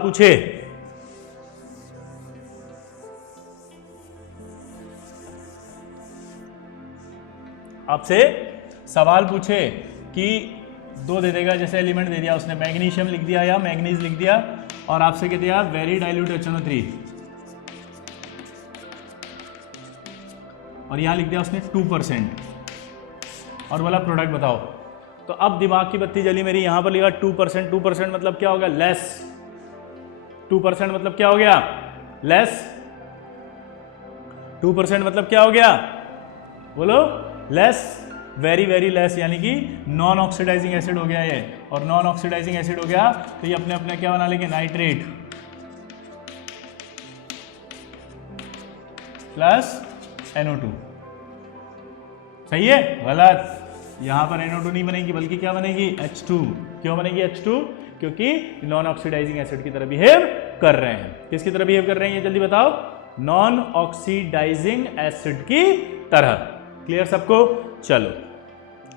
पूछे कि दो दे देगा, जैसे एलिमेंट दे दिया उसने, मैग्नीशियम लिख दिया या मैग्नीज लिख दिया, और आपसे कह दिया वेरी डाइल्यूट HNO3, और यहां लिख दिया उसने 2%, और बोला प्रोडक्ट बताओ। तो अब दिमाग की बत्ती जली मेरी, यहां पर लिखा 2%। 2% मतलब क्या हो गया, लेस। 2% मतलब क्या हो गया, लेस। 2% मतलब क्या हो गया, बोलो, लेस, वेरी वेरी लेस, यानी कि नॉन ऑक्सीडाइजिंग एसिड हो गया ये। और नॉन ऑक्सीडाइजिंग एसिड हो गया तो ये अपने अपने क्या बना लेंगे, नाइट्रेट प्लस NO2। सही है? गलत। यहां पर NO2 नहीं बनेगी, बल्कि क्या बनेगी, H2। क्यों बनेगी H2? क्योंकि नॉन ऑक्सीडाइजिंग एसिड की तरह बिहेव कर रहे हैं। किसकी तरह बिहेव कर रहे हैं ये जल्दी बताओ, नॉन ऑक्सीडाइजिंग एसिड की तरह। क्लियर सबको? चलो,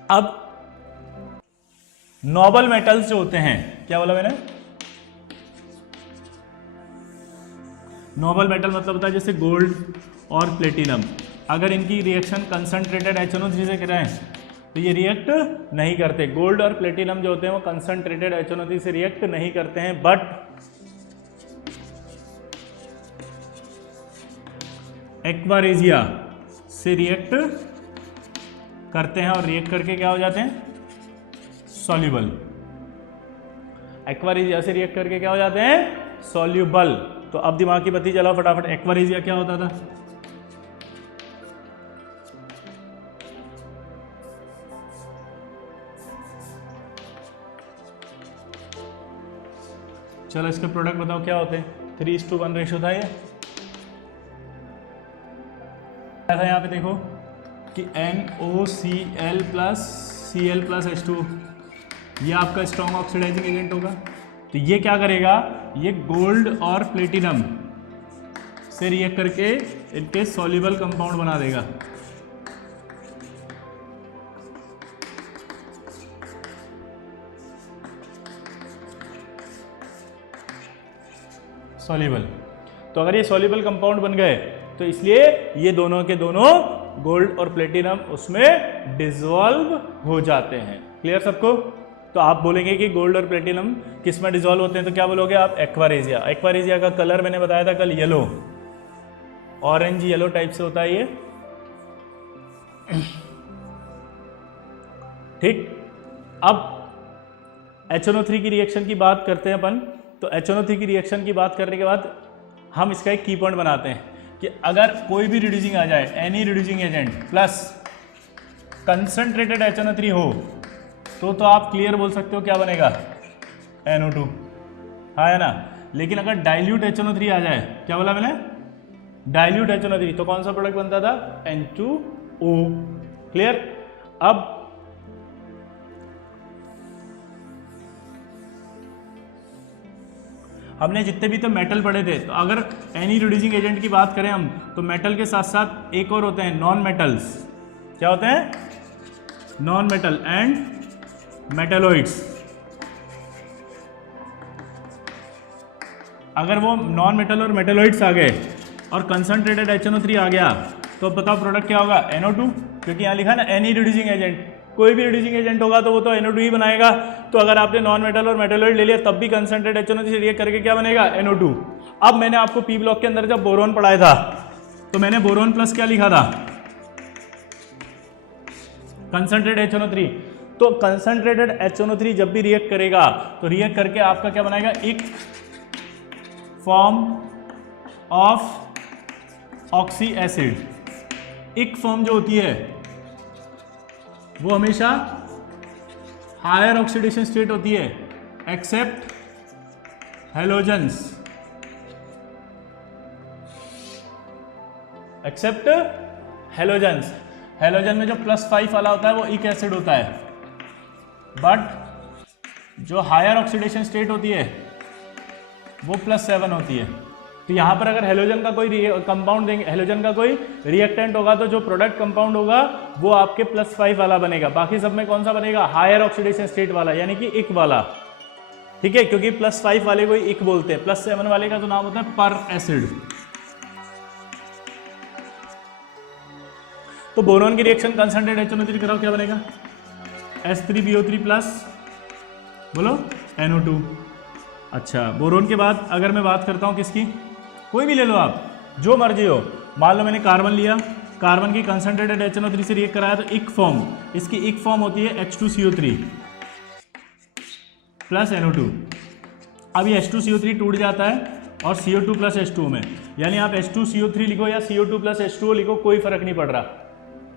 अब नोबल मेटल्स जो होते हैं, क्या बोला मैंने, नोबल मेटल मतलब होता है जैसे गोल्ड और प्लेटिनम। अगर इनकी रिएक्शन कंसंट्रेटेड HNO3 से करें तो ये रिएक्ट नहीं करते। गोल्ड और प्लेटिनम जो होते हैं वो कंसंट्रेटेड HNO3 से रिएक्ट नहीं करते हैं, बट एक्वारेजिया से रिएक्ट करते हैं, और रिएक्ट करके क्या हो जाते हैं, सॉल्यूबल। एक्वारेजिया से रिएक्ट करके क्या हो जाते हैं, सॉल्यूबल। तो अब दिमाग की बत्ती जलाओ फटाफट। एक्वारेजिया क्या होता था, चलो इसके प्रोडक्ट बताओ क्या होते हैं। 3:1 रेशो था ये, था यहाँ पे देखो कि NOCl plus Cl plus H2, ये आपका स्ट्रॉन्ग ऑक्सीडाइजिंग एजेंट होगा। तो ये क्या करेगा, ये गोल्ड और प्लेटिनम से रिएक्ट करके इनके सॉल्युबल कंपाउंड बना देगा। सॉल्युबल। तो अगर ये सॉल्युबल कंपाउंड बन गए तो इसलिए ये दोनों के दोनों गोल्ड और प्लेटिनम उसमें डिसॉल्व हो जाते हैं। क्लियर सबको? तो आप बोलेंगे कि गोल्ड और प्लेटिनम किस में डिसॉल्व होते हैं, तो क्या बोलोगे आप? एक्वारेजिया। एक्वारेजिया का कलर मैंने बताया था कल, येलो, ऑरेंज येलो टाइप से होता है ये। ठीक, अब HNO3 की रिएक्शन की बात करते हैं अपन। तो HNO3 की रिएक्शन की बात करने के बाद हम इसका एक की पॉइंट बनाते हैं कि अगर कोई भी रिड्यूसिंग आ जाए, any reducing agent plus concentrated HNO3 हो तो आप क्लियर बोल सकते हो क्या बनेगा? NO2, हाँ है ना। लेकिन अगर डाइल्यूट HNO3 आ जाए, क्या बोला मैंने? डाइल्यूट HNO3, तो कौन सा प्रोडक्ट बनता था? N2O। क्लियर? अब हमने जितने भी तो मेटल पढ़े थे, तो अगर एनी रिड्यूसिंग एजेंट की बात करें हम, तो मेटल के साथ साथ एक और होते हैं नॉन मेटल्स। क्या होते हैं? Non metal and metalloids. अगर वो नॉन मेटल और मेटलॉइड्स आ गए और कंसंट्रेटेड HNO3 आ गया, तो बताओ प्रोडक्ट क्या होगा? NO2, क्योंकि यहाँ लिखा ना एनी रिड्यूसिंग एजेंट। कोई भी रिड्यूसिंग एजेंट होगा तो वो तो NO2 ही बनाएगा। तो अगर आपने नॉन मेटल और मेटलॉइड ले लिया तब भी कंसंट्रेटेड HNO3 से रिएक्ट करके क्या बनेगा? NO2। अब मैंने आपको पी ब्लॉक के अंदर जब बोरोन पढ़ाया था, तो मैंने बोरोन प्लस क्या लिखा था? Concentrated HNO3। तो कंसंट्रेटेड HNO3 जब भी रिएक्ट करेगा तो रिएक्ट करके आपका क्या बनाएगा? एक फॉर्म ऑफ ऑक्सी एसिड। एक फॉर्म जो होती है वो हमेशा हायर ऑक्सीडेशन स्टेट होती है except halogens. Except halogens. Halogen में जो +5 वाला होता है वो इक एसिड होता है, बट जो हायर ऑक्सीडेशन स्टेट होती है वो +7 होती है। तो यहां पर अगर हेलोजन का कोई कंपाउंड देंगे, हेलोजन का कोई रिएक्टेंट होगा, तो जो प्रोडक्ट कंपाउंड होगा वो आपके +5 वाला बनेगा। बाकी सब में कौन सा बनेगा? हायर ऑक्सीडेशन स्टेट वाला, यानी कि इक वाला। ठीक है, क्योंकि +5 वाले को इक बोलते हैं, +7 वाले का तो नाम होता है पर एसिड। तो बोरोन की रिएक्शन कंसंट्रेटेड HNO3 कराओ, क्या बनेगा? H3BO3 प्लस बोलो NO2। अच्छा, बोरोन के बाद अगर मैं बात करता हूं किसकी, कोई भी ले लो आप, जो मर्जी हो। मान लो मैंने कार्बन लिया, कार्बन की कंसंट्रेटेड HNO3 से रिएक्ट कराया, तो इक फॉर्म, इसकी इक फॉर्म होती है H2CO3 प्लस NO2। अब ये H2CO3 टूट जाता है और CO2 प्लस H2O में, यानी आप H2CO3 लिखो या CO2 प्लस H2O लिखो, कोई फर्क नहीं पड़ रहा।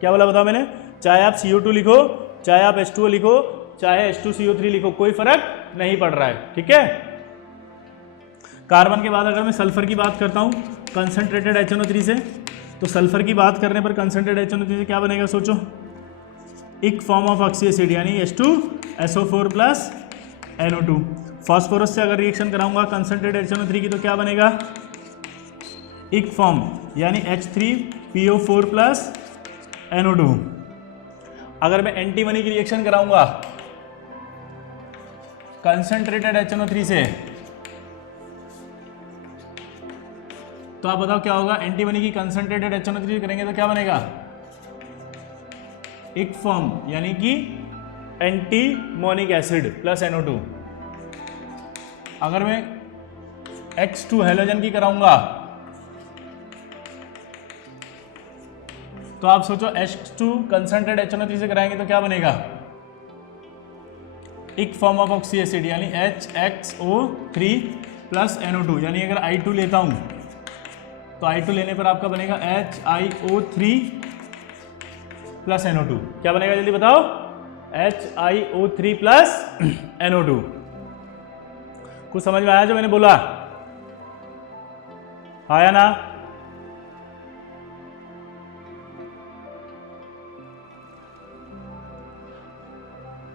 क्या बोला बताओ मैंने? चाहे आप CO2 लिखो, चाहे आप H2O लिखो, चाहे H2CO3 लिखो, कोई फर्क नहीं पड़ रहा है। ठीक है। कार्बन के बाद अगर मैं सल्फर की बात करता हूं कंसंट्रेटेड HNO3 से, तो सल्फर की बात करने पर कंसंट्रेटेड HNO3 से क्या बनेगा? सोचो, एक फॉर्म ऑफ ऑक्सी एसिड यानी H2SO4 प्लस NO2। फास्फोरस से अगर रिएक्शन कराऊंगा कंसंट्रेटेड HNO3 की, तो क्या बनेगा? एक फॉर्म यानी H3PO4 प्लस NO2। अगर मैं एंटीमनी की रिएक्शन कराऊंगा कंसंट्रेटेड HNO3 से, तो आप बताओ क्या होगा? एंटीमनी की कंसंट्रेटेड HNO3 करेंगे तो क्या बनेगा? एक फॉर्म यानी कि एंटीमोनिक एसिड प्लस NO2। अगर मैं X2 हेलोजन की कराऊंगा तो आप सोचो H2 कंसंट्रेटेड HNO3 से कराएंगे तो क्या बनेगा? एक फॉर्म ऑफ ऑक्सी एसिड यानी HXO3 प्लस NO2। यानी अगर I2 लेता हूं तो I2 लेने पर आपका बनेगा HiO3 प्लस NO2। क्या बनेगा जल्दी बताओ? HiO3 plus NO2। कुछ समझ में आया जो मैंने बोला? आया ना?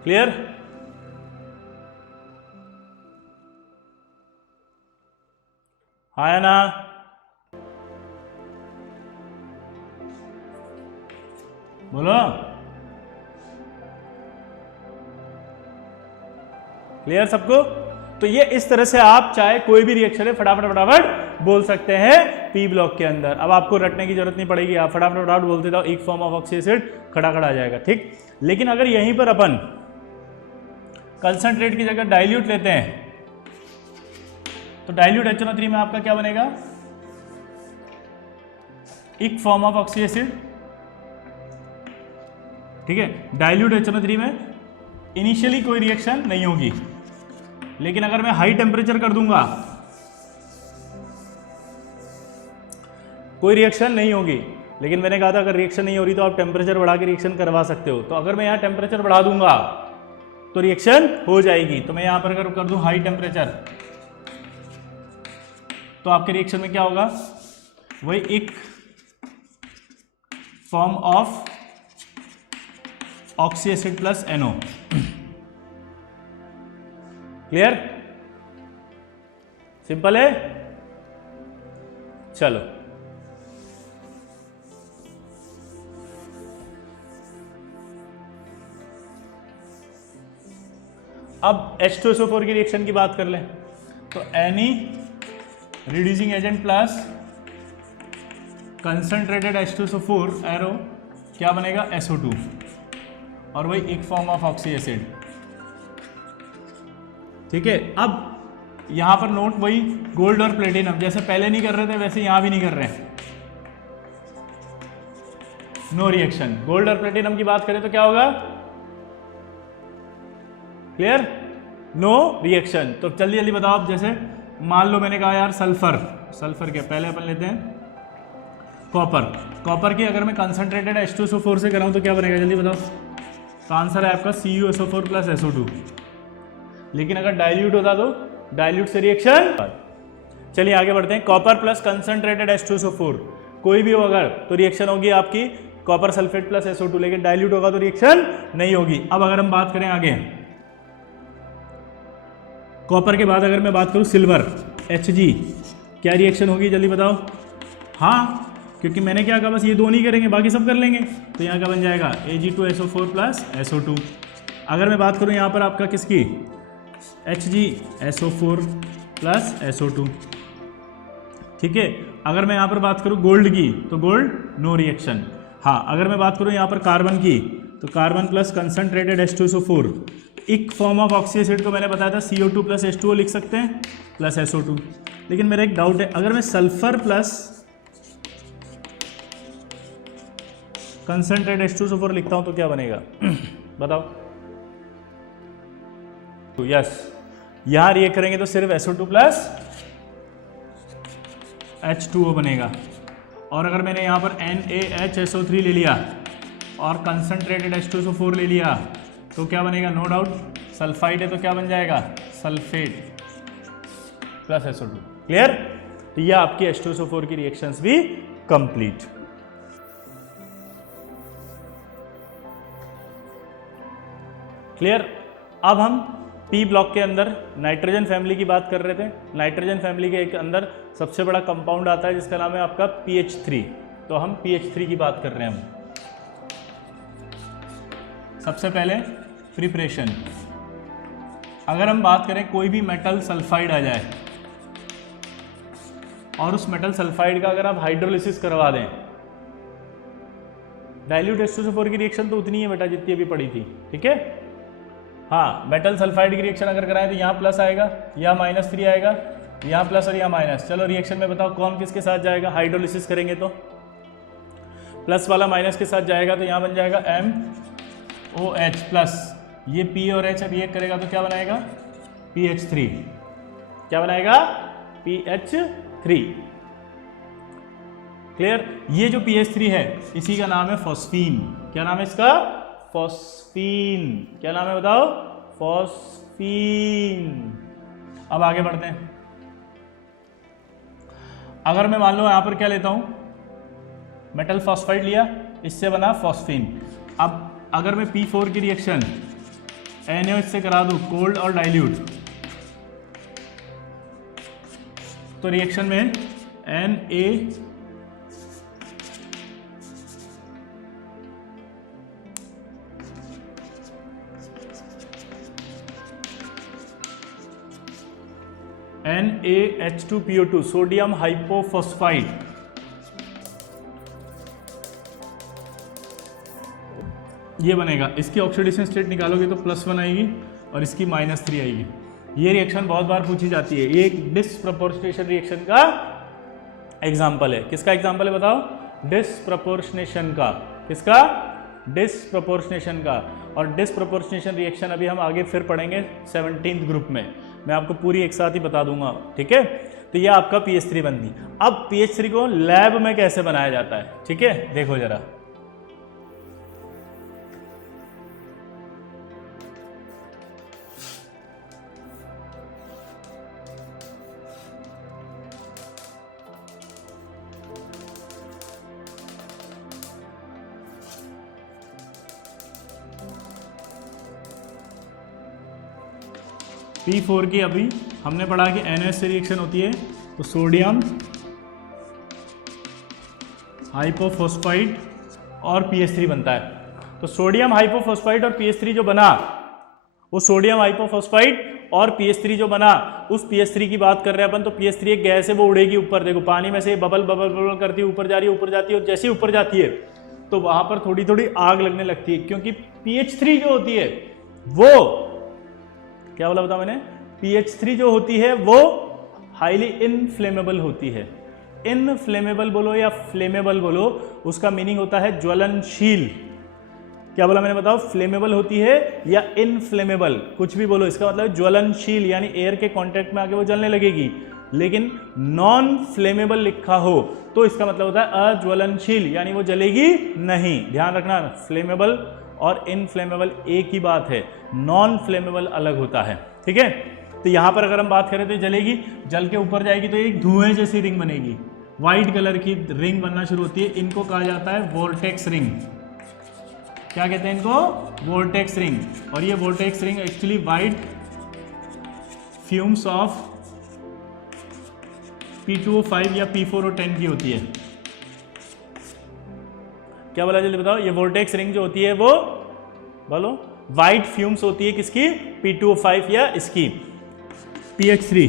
क्लियर? आया ना? बोलो। क्लियर सबको? तो ये इस तरह से आप चाहे कोई भी रिएक्शन है फटाफट बोल सकते हैं पी ब्लॉक के अंदर। अब आपको रटने की जरूरत नहीं पड़ेगी, आप फटाफट बोलते जाओ, एक फॉर्म ऑफ ऑक्सी एसिड खड़ा आ जाएगा, ठीक। लेकिन अगर यहीं पर अपन कंसंट्रेट की जगह डाइल्यूट लेते हैं तो डाइल्यूट HNO3 में आपका क्या बनेगा, एक फॉर्म ऑफ ऑक्सी एसिड, ठीक है। डाइल्यूट HNO3 में इनिशियली कोई रिएक्शन नहीं होगी, लेकिन अगर मैं हाई टेम्परेचर कर दूंगा कोई रिएक्शन नहीं होगी। लेकिन मैंने कहा था अगर रिएक्शन नहीं हो रही तो आप टेम्परेचर बढ़ा के रिएक्शन करवा सकते हो। तो अगर मैं यहाँ टेम्परेचर बढ़ा दूंगा तो रिएक्शन हो जाएगी। तो मैं यहाँ पर अगर कर दूं हाई टेम्परेचर तो आपके रिएक्शन में क्या होगा, वही एक form of oxy acid plus NO। Clear, simple है। चलो अब H2SO4 की रिएक्शन की बात कर लें तो any reducing agent plus concentrated H2SO4 arrow क्या बनेगा, SO2, और वही एक फॉर्म ऑफ ऑक्सी एसिड, ठीक है। अब यहां पर नोट वही गोल्ड और प्लेटिनम, जैसे पहले नहीं कर रहे थे वैसे यहां भी नहीं कर रहे हैं, नो रिएक्शन। गोल्ड और प्लेटिनम की बात करें तो क्या होगा, क्लियर, नो रिएक्शन। तो जल्दी जल्दी बताओ आप, जैसे मान लो मैंने कहा यार सल्फर के पहले अपन लेते हैं कॉपर की अगर मैं कंसंट्रेटेड H2SO4 से कराऊं तो क्या बनेगा, जल्दी बताओ। तो आंसर है आपका CuSO4 प्लस SO2। लेकिन अगर डाइल्यूट होता तो डाइल्यूट से रिएक्शन। चलिए आगे बढ़ते हैं। कॉपर प्लस कंसंट्रेटेड H2SO4 कोई भी हो अगर तो रिएक्शन होगी आपकी कॉपर सल्फेट प्लस SO2, लेकिन डाइल्यूट होगा तो रिएक्शन नहीं होगी। अब अगर हम बात करें आगे कॉपर के बाद अगर मैं बात करूं सिल्वर Hg, क्या रिएक्शन होगी जल्दी बताओ। हाँ, क्योंकि मैंने क्या कहा बस ये दो नहीं करेंगे बाकी सब कर लेंगे, तो यहाँ क्या बन जाएगा Ag2SO4 प्लस SO2। अगर मैं बात करूँ यहाँ पर आपका किसकी, HgSO4 प्लस SO2, ठीक है। अगर मैं यहाँ पर बात करूँ गोल्ड की तो गोल्ड नो रिएक्शन। हाँ, अगर मैं बात करूँ यहाँ पर कार्बन की तो कार्बन प्लस कंसंट्रेटेड H2SO4, एक फॉर्म ऑफ ऑक्सी एसिड को मैंने बताया था CO2 प्लस H2O लिख सकते हैं प्लस SO2। लेकिन मेरा एक डाउट है, अगर मैं सल्फर प्लस कंसंट्रेटेड H2SO4 लिखता हूं तो क्या बनेगा बताओ। तो यस, यहां रिएक्ट करेंगे तो सिर्फ SO2 प्लस H2O बनेगा। और अगर मैंने यहां पर NaHSO3 ले लिया और कंसंट्रेटेड H2SO4 ले लिया तो क्या बनेगा, नो डाउट सल्फाइड है तो क्या बन जाएगा, सल्फेट प्लस SO2। क्लियर, तो यह आपकी H2SO4 की रिएक्शंस भी कंप्लीट। क्लियर। अब हम पी ब्लॉक के अंदर नाइट्रोजन फैमिली की बात कर रहे थे। नाइट्रोजन फैमिली के एक अंदर सबसे बड़ा कंपाउंड आता है जिसका नाम है आपका PH3। तो हम PH3 की बात कर रहे हैं। हम सबसे पहले प्रिपरेशन, अगर हम बात करें कोई भी मेटल सल्फाइड आ जाए और उस मेटल सल्फाइड का अगर आप हाइड्रोलिसिस करवा दें, डाइल्यूट H2SO4 की रिएक्शन तो उतनी है बेटा जितनी अभी पड़ी थी, ठीक है। हाँ, मेटल सल्फाइड की रिएक्शन अगर कराएं तो यहाँ प्लस आएगा, यहाँ -3 आएगा, यहाँ प्लस और यहाँ माइनस। चलो रिएक्शन में बताओ कौन किसके साथ जाएगा, हाइड्रोलिसिस करेंगे तो प्लस वाला माइनस के साथ जाएगा, तो यहाँ बन जाएगा MOH प्लस, ये P और H रिएक्ट करेगा तो क्या बनाएगा, PH3। क्या बनाएगा, PH3। क्लियर। ये जो PH3 है इसी का नाम है फॉस्फीन। क्या नाम है इसका, फॉस्फीन। क्या नाम है बताओ, फॉस्फीन। अब आगे बढ़ते हैं। अगर मैं मान लो यहां पर क्या लेता हूं, मेटल फॉस्फाइड लिया, इससे बना फॉस्फीन। अब अगर मैं P4 की रिएक्शन NaOH से करा दूं कोल्ड और डाइल्यूट, तो रिएक्शन में Na NaH2PO2 सोडियम हाइपोफॉस्फाइड, ये बनेगा। इसकी ऑक्सीडेशन स्टेट निकालोगे तो +1 आएगी और इसकी -3 आएगी। ये रिएक्शन बहुत बार पूछी जाती है। ये एक डिसप्रपोर्शनेशन रिएक्शन का एग्जाम्पल है। किसका एग्जाम्पल है बताओ? डिसप्रपोर्शनेशन का। किसका? डिसप्रपोर्शनेशन का। और डिसप्रपोर्शनेशन रिएक्शन अभी हम आगे फिर पढ़ेंगे 17th ग्रुप में, मैं आपको पूरी एक साथ ही बता दूंगा, ठीक है। तो ये आपका PH3 बन गई। अब PH3 को लैब में कैसे बनाया जाता है, ठीक है, देखो जरा। P4 की अभी हमने पढ़ा कि NH से रिएक्शन होती है तो सोडियम हाइपोफॉस्फाइड और PH3 बनता है। तो सोडियम हाइपोफॉस्फाइड और PH3 जो बना, वो सोडियम हाइपोफॉस्फाइड और PH3 जो बना, उस PH3 की बात कर रहे हैं अपन। तो PH3 एक गैस है, वो उड़ेगी ऊपर। देखो पानी में से बबल बबल बबल करती है, ऊपर जा रही है, ऊपर जाती है, और जैसे ही ऊपर जाती है तो वहां पर थोड़ी थोड़ी आग लगने लगती है, क्योंकि PH3 जो होती है वो, क्या बोला बता मैंने, PH3 जो होती है वो हाईली इनफ्लेमेबल होती है। इनफ्लेमेबल बोलो या फ्लेमेबल बोलो, उसका मीनिंग होता है ज्वलनशील। क्या बोला मैंने, बताओ? फ्लेमेबल होती है या इनफ्लेमेबल, कुछ भी बोलो, इसका मतलब ज्वलनशील, यानी एयर के कांटेक्ट में आके वो जलने लगेगी। लेकिन नॉन फ्लेमेबल लिखा हो तो इसका मतलब होता है अज्वलनशील, यानी वो जलेगी नहीं। ध्यान रखना, फ्लेमेबल और इनफ्लेमेबल एक ही बात है, नॉन फ्लेमेबल अलग होता है, ठीक है। तो यहां पर अगर हम बात करें तो जलेगी, जल के ऊपर जाएगी तो एक धुएं जैसी रिंग बनेगी, व्हाइट कलर की रिंग बनना शुरू होती है। इनको कहा जाता है वोर्टेक्स रिंग। क्या कहते हैं इनको? Vortex ring. और ये vortex ring actually white fumes of P2O5 या P4O10 की होती है। क्या बोला जल्दी बताओ? ये वोर्टेक्स रिंग जो होती है वो, बोलो, व्हाइट फ्यूम्स होती है किसकी? P2O5 या इसकी PH3।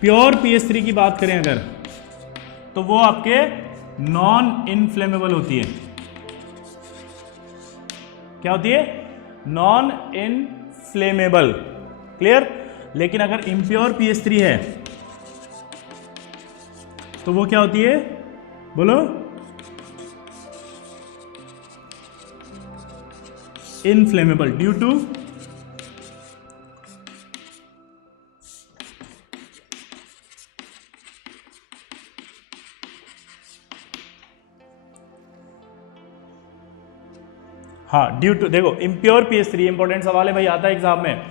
प्योर PH3 की बात करें अगर, तो वो आपके नॉन इनफ्लेमेबल होती है। क्या होती है? Non inflammable. क्लियर? लेकिन अगर इम्प्योर PH3 है तो वो क्या होती है? बोलो, inflammable due to due to, देखो इम्प्योर PH3 इंपॉर्टेंट सवाल है भाई, आता है एग्जाम में।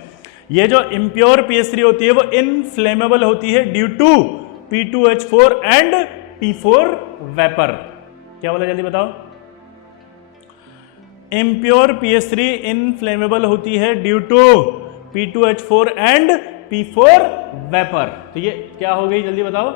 ये जो इम्प्योर PH3 होती है वो इनफ्लेमेबल होती है due to P2H4 and P4 vapour. क्या बोला जल्दी बताओ? इम्प्योर PH3 इनफ्लेमेबल होती है due to P2H4 and P4 vapour. तो ये क्या हो गई जल्दी बताओ?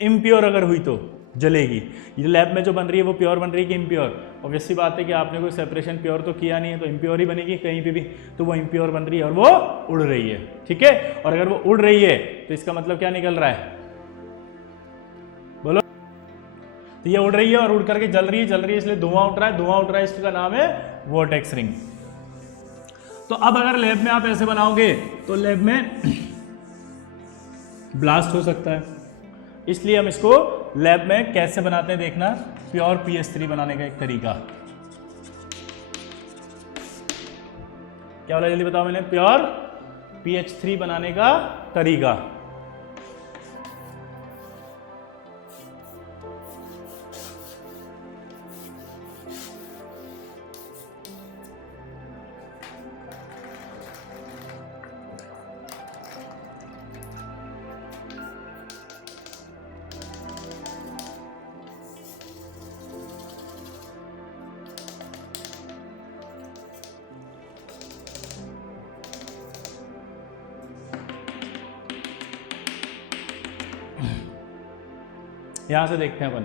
इम्प्योर अगर हुई तो जलेगी। ये लैब में जो बन रही है वो प्योर बन रही है कि इम्प्योर? ऑब्वियस सी बात है कि आपने कोई सेपरेशन प्योर तो किया नहीं है, तो इम्प्योर ही बनेगी कहीं पे भी। तो वो इम्प्योर बन रही है और वो उड़ रही है, ठीक है। और अगर वो उड़ रही है तो इसका मतलब क्या निकल रहा है? बोलो। तो ये उड़ रही है और उड़ करके जल रही है, इसलिए धुआं उठ रहा है। धुआं उठ रहा है, इसका नाम है वोर्टेक्स रिंग। तो अब अगर लैब में आप ऐसे बनाओगे तो लैब में ब्लास्ट हो सकता है, इसलिए हम इसको लैब में कैसे बनाते हैं देखना, प्योर PH3 बनाने का एक तरीका। क्या बोला जल्दी बताओ मैंने? प्योर PH3 बनाने का तरीका। यहां से देखते हैं अपन।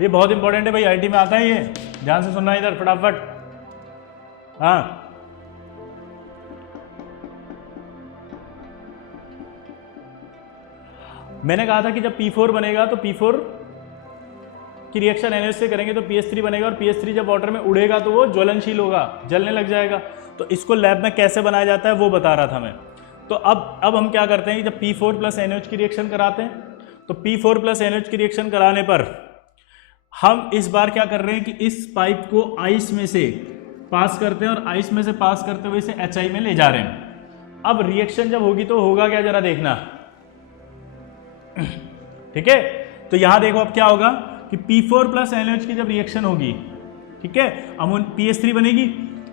ये बहुत इंपॉर्टेंट है भाई, आईटी में आता है ये, ध्यान से सुनना इधर फटाफट। हाँ, मैंने कहा था कि जब P4 बनेगा तो P4 की रिएक्शन NaOH से करेंगे तो PS3 बनेगा, और PS3 जब वाटर में उड़ेगा तो वो ज्वलनशील होगा, जलने लग जाएगा। तो इसको लैब में कैसे बनाया जाता है वो बता रहा था मैं। तो अब हम क्या करते हैं कि जब P4 प्लस NaOH की रिएक्शन कराते हैं, तो P4 प्लस NaOH की रिएक्शन कराने पर हम इस बार क्या कर रहे हैं कि इस पाइप को आइस में से पास करते हैं, और आइस में से पास करते हुए इसे HI में ले जा रहे हैं। अब रिएक्शन जब होगी तो होगा क्या, जरा देखना, ठीक है। तो यहां देखो अब क्या होगा कि P4 प्लस NaOH की जब रिएक्शन होगी, ठीक है, PS3 बनेगी।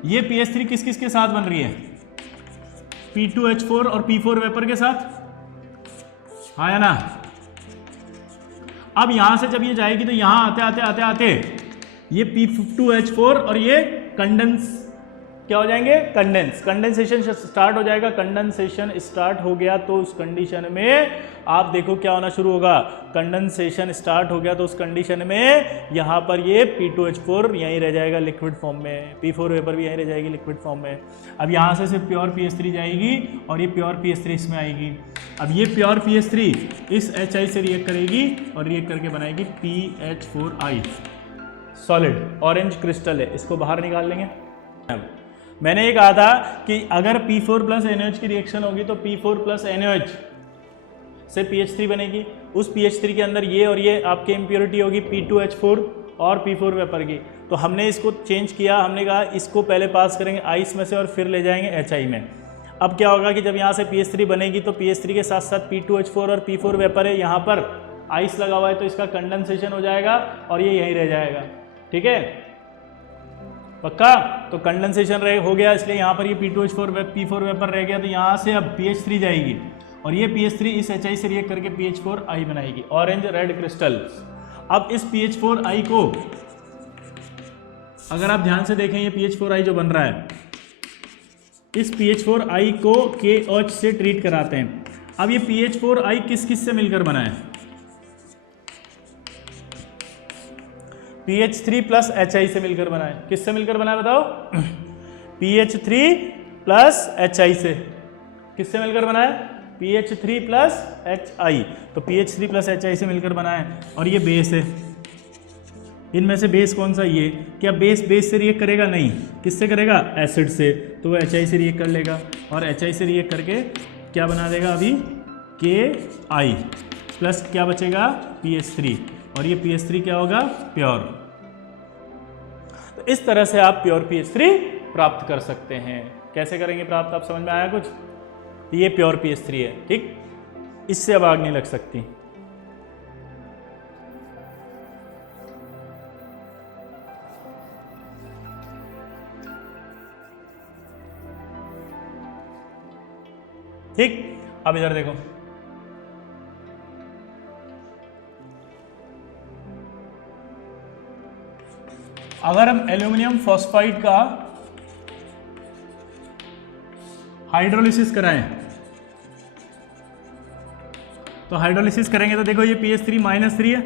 ये PS3 किस किस के साथ बन रही है, P2H4 और P4 वेपर के साथ, हाँ या ना। अब यहां से जब ये जाएगी तो यहां आते आते आते आते ये P2H4 और ये कंडेंस क्या हो जाएंगे, कंडेंसेशन स्टार्ट हो जाएगा। कंडेंसेशन स्टार्ट हो गया तो उस कंडीशन में आप देखो क्या होना शुरू होगा, कंडेंसेशन स्टार्ट हो गया तो उस कंडीशन में यहाँ पर ये P2H4 यहीं रह जाएगा लिक्विड फॉर्म में, P4 वेपर भी यहीं रह जाएगी लिक्विड फॉर्म में। अब यहाँ से सिर्फ प्योर PS3 जाएगी और ये प्योर PS3 इसमें आएगी। अब ये प्योर PS3 इस HI से रिएक्ट करेगी और रिएक्ट करके बनाएगी PH4I सॉलिड, ऑरेंज क्रिस्टल है, इसको बाहर निकाल लेंगे। मैंने ये कहा था कि अगर P4 प्लस NaOH की रिएक्शन होगी तो P4 प्लस NaOH से PH3 बनेगी। उस PH3 के अंदर ये और ये आपके इम्प्योरिटी होगी P2H4 और P4 वेपर की। तो हमने इसको चेंज किया, हमने कहा इसको पहले पास करेंगे आइस में से और फिर ले जाएंगे HI में। अब क्या होगा कि जब यहाँ से PH3 बनेगी तो PH3 के साथ साथ P2H4 और P4 वेपर है, यहाँ पर आइस लगा हुआ है तो इसका कंडेंसेशन हो जाएगा और ये यहीं रह जाएगा, ठीक है, पक्का। तो कंडेंसेशन हो गया, इसलिए यहाँ पर ये P2H4 P4 वेपर रह गया, तो यहाँ से अब PH3 जाएगी और ये PH3 इस HI से रिएक्ट करके PH4I बनाएगी, ऑरेंज रेड क्रिस्टल। अब इस PH4I को अगर आप ध्यान से देखें, ये PH4I जो बन रहा है, इस PH4I को KOH से ट्रीट कराते हैं। अब ये PH4I किस किस से मिलकर बना है, PH3 प्लस HI से मिलकर बना है। किससे मिलकर बना है बताओ, PH3 प्लस HI से। किससे मिलकर बना है, PH3 प्लस HI। तो PH3 प्लस HI से मिलकर बना है और ये बेस है। इनमें से बेस कौन सा, ये। क्या बेस से रिएक्ट करेगा, नहीं। किससे करेगा, एसिड से, तो वो HI से रिएक्ट कर लेगा और HI से रिएक्ट करके क्या बना देगा अभी, KI प्लस क्या बचेगा, PH3, और ये PS3 क्या होगा, प्योर। तो इस तरह से आप प्योर PS3 प्राप्त कर सकते हैं। कैसे करेंगे प्राप्त, आप समझ में आया कुछ। ये प्योर PS3 है, ठीक, इससे अब आग नहीं लग सकती। ठीक, अब इधर देखो, अगर हम एल्यूमिनियम फॉस्फाइड का हाइड्रोलिसिस कराएं, तो हाइड्रोलिसिस करेंगे तो देखो ये PH3-3 है,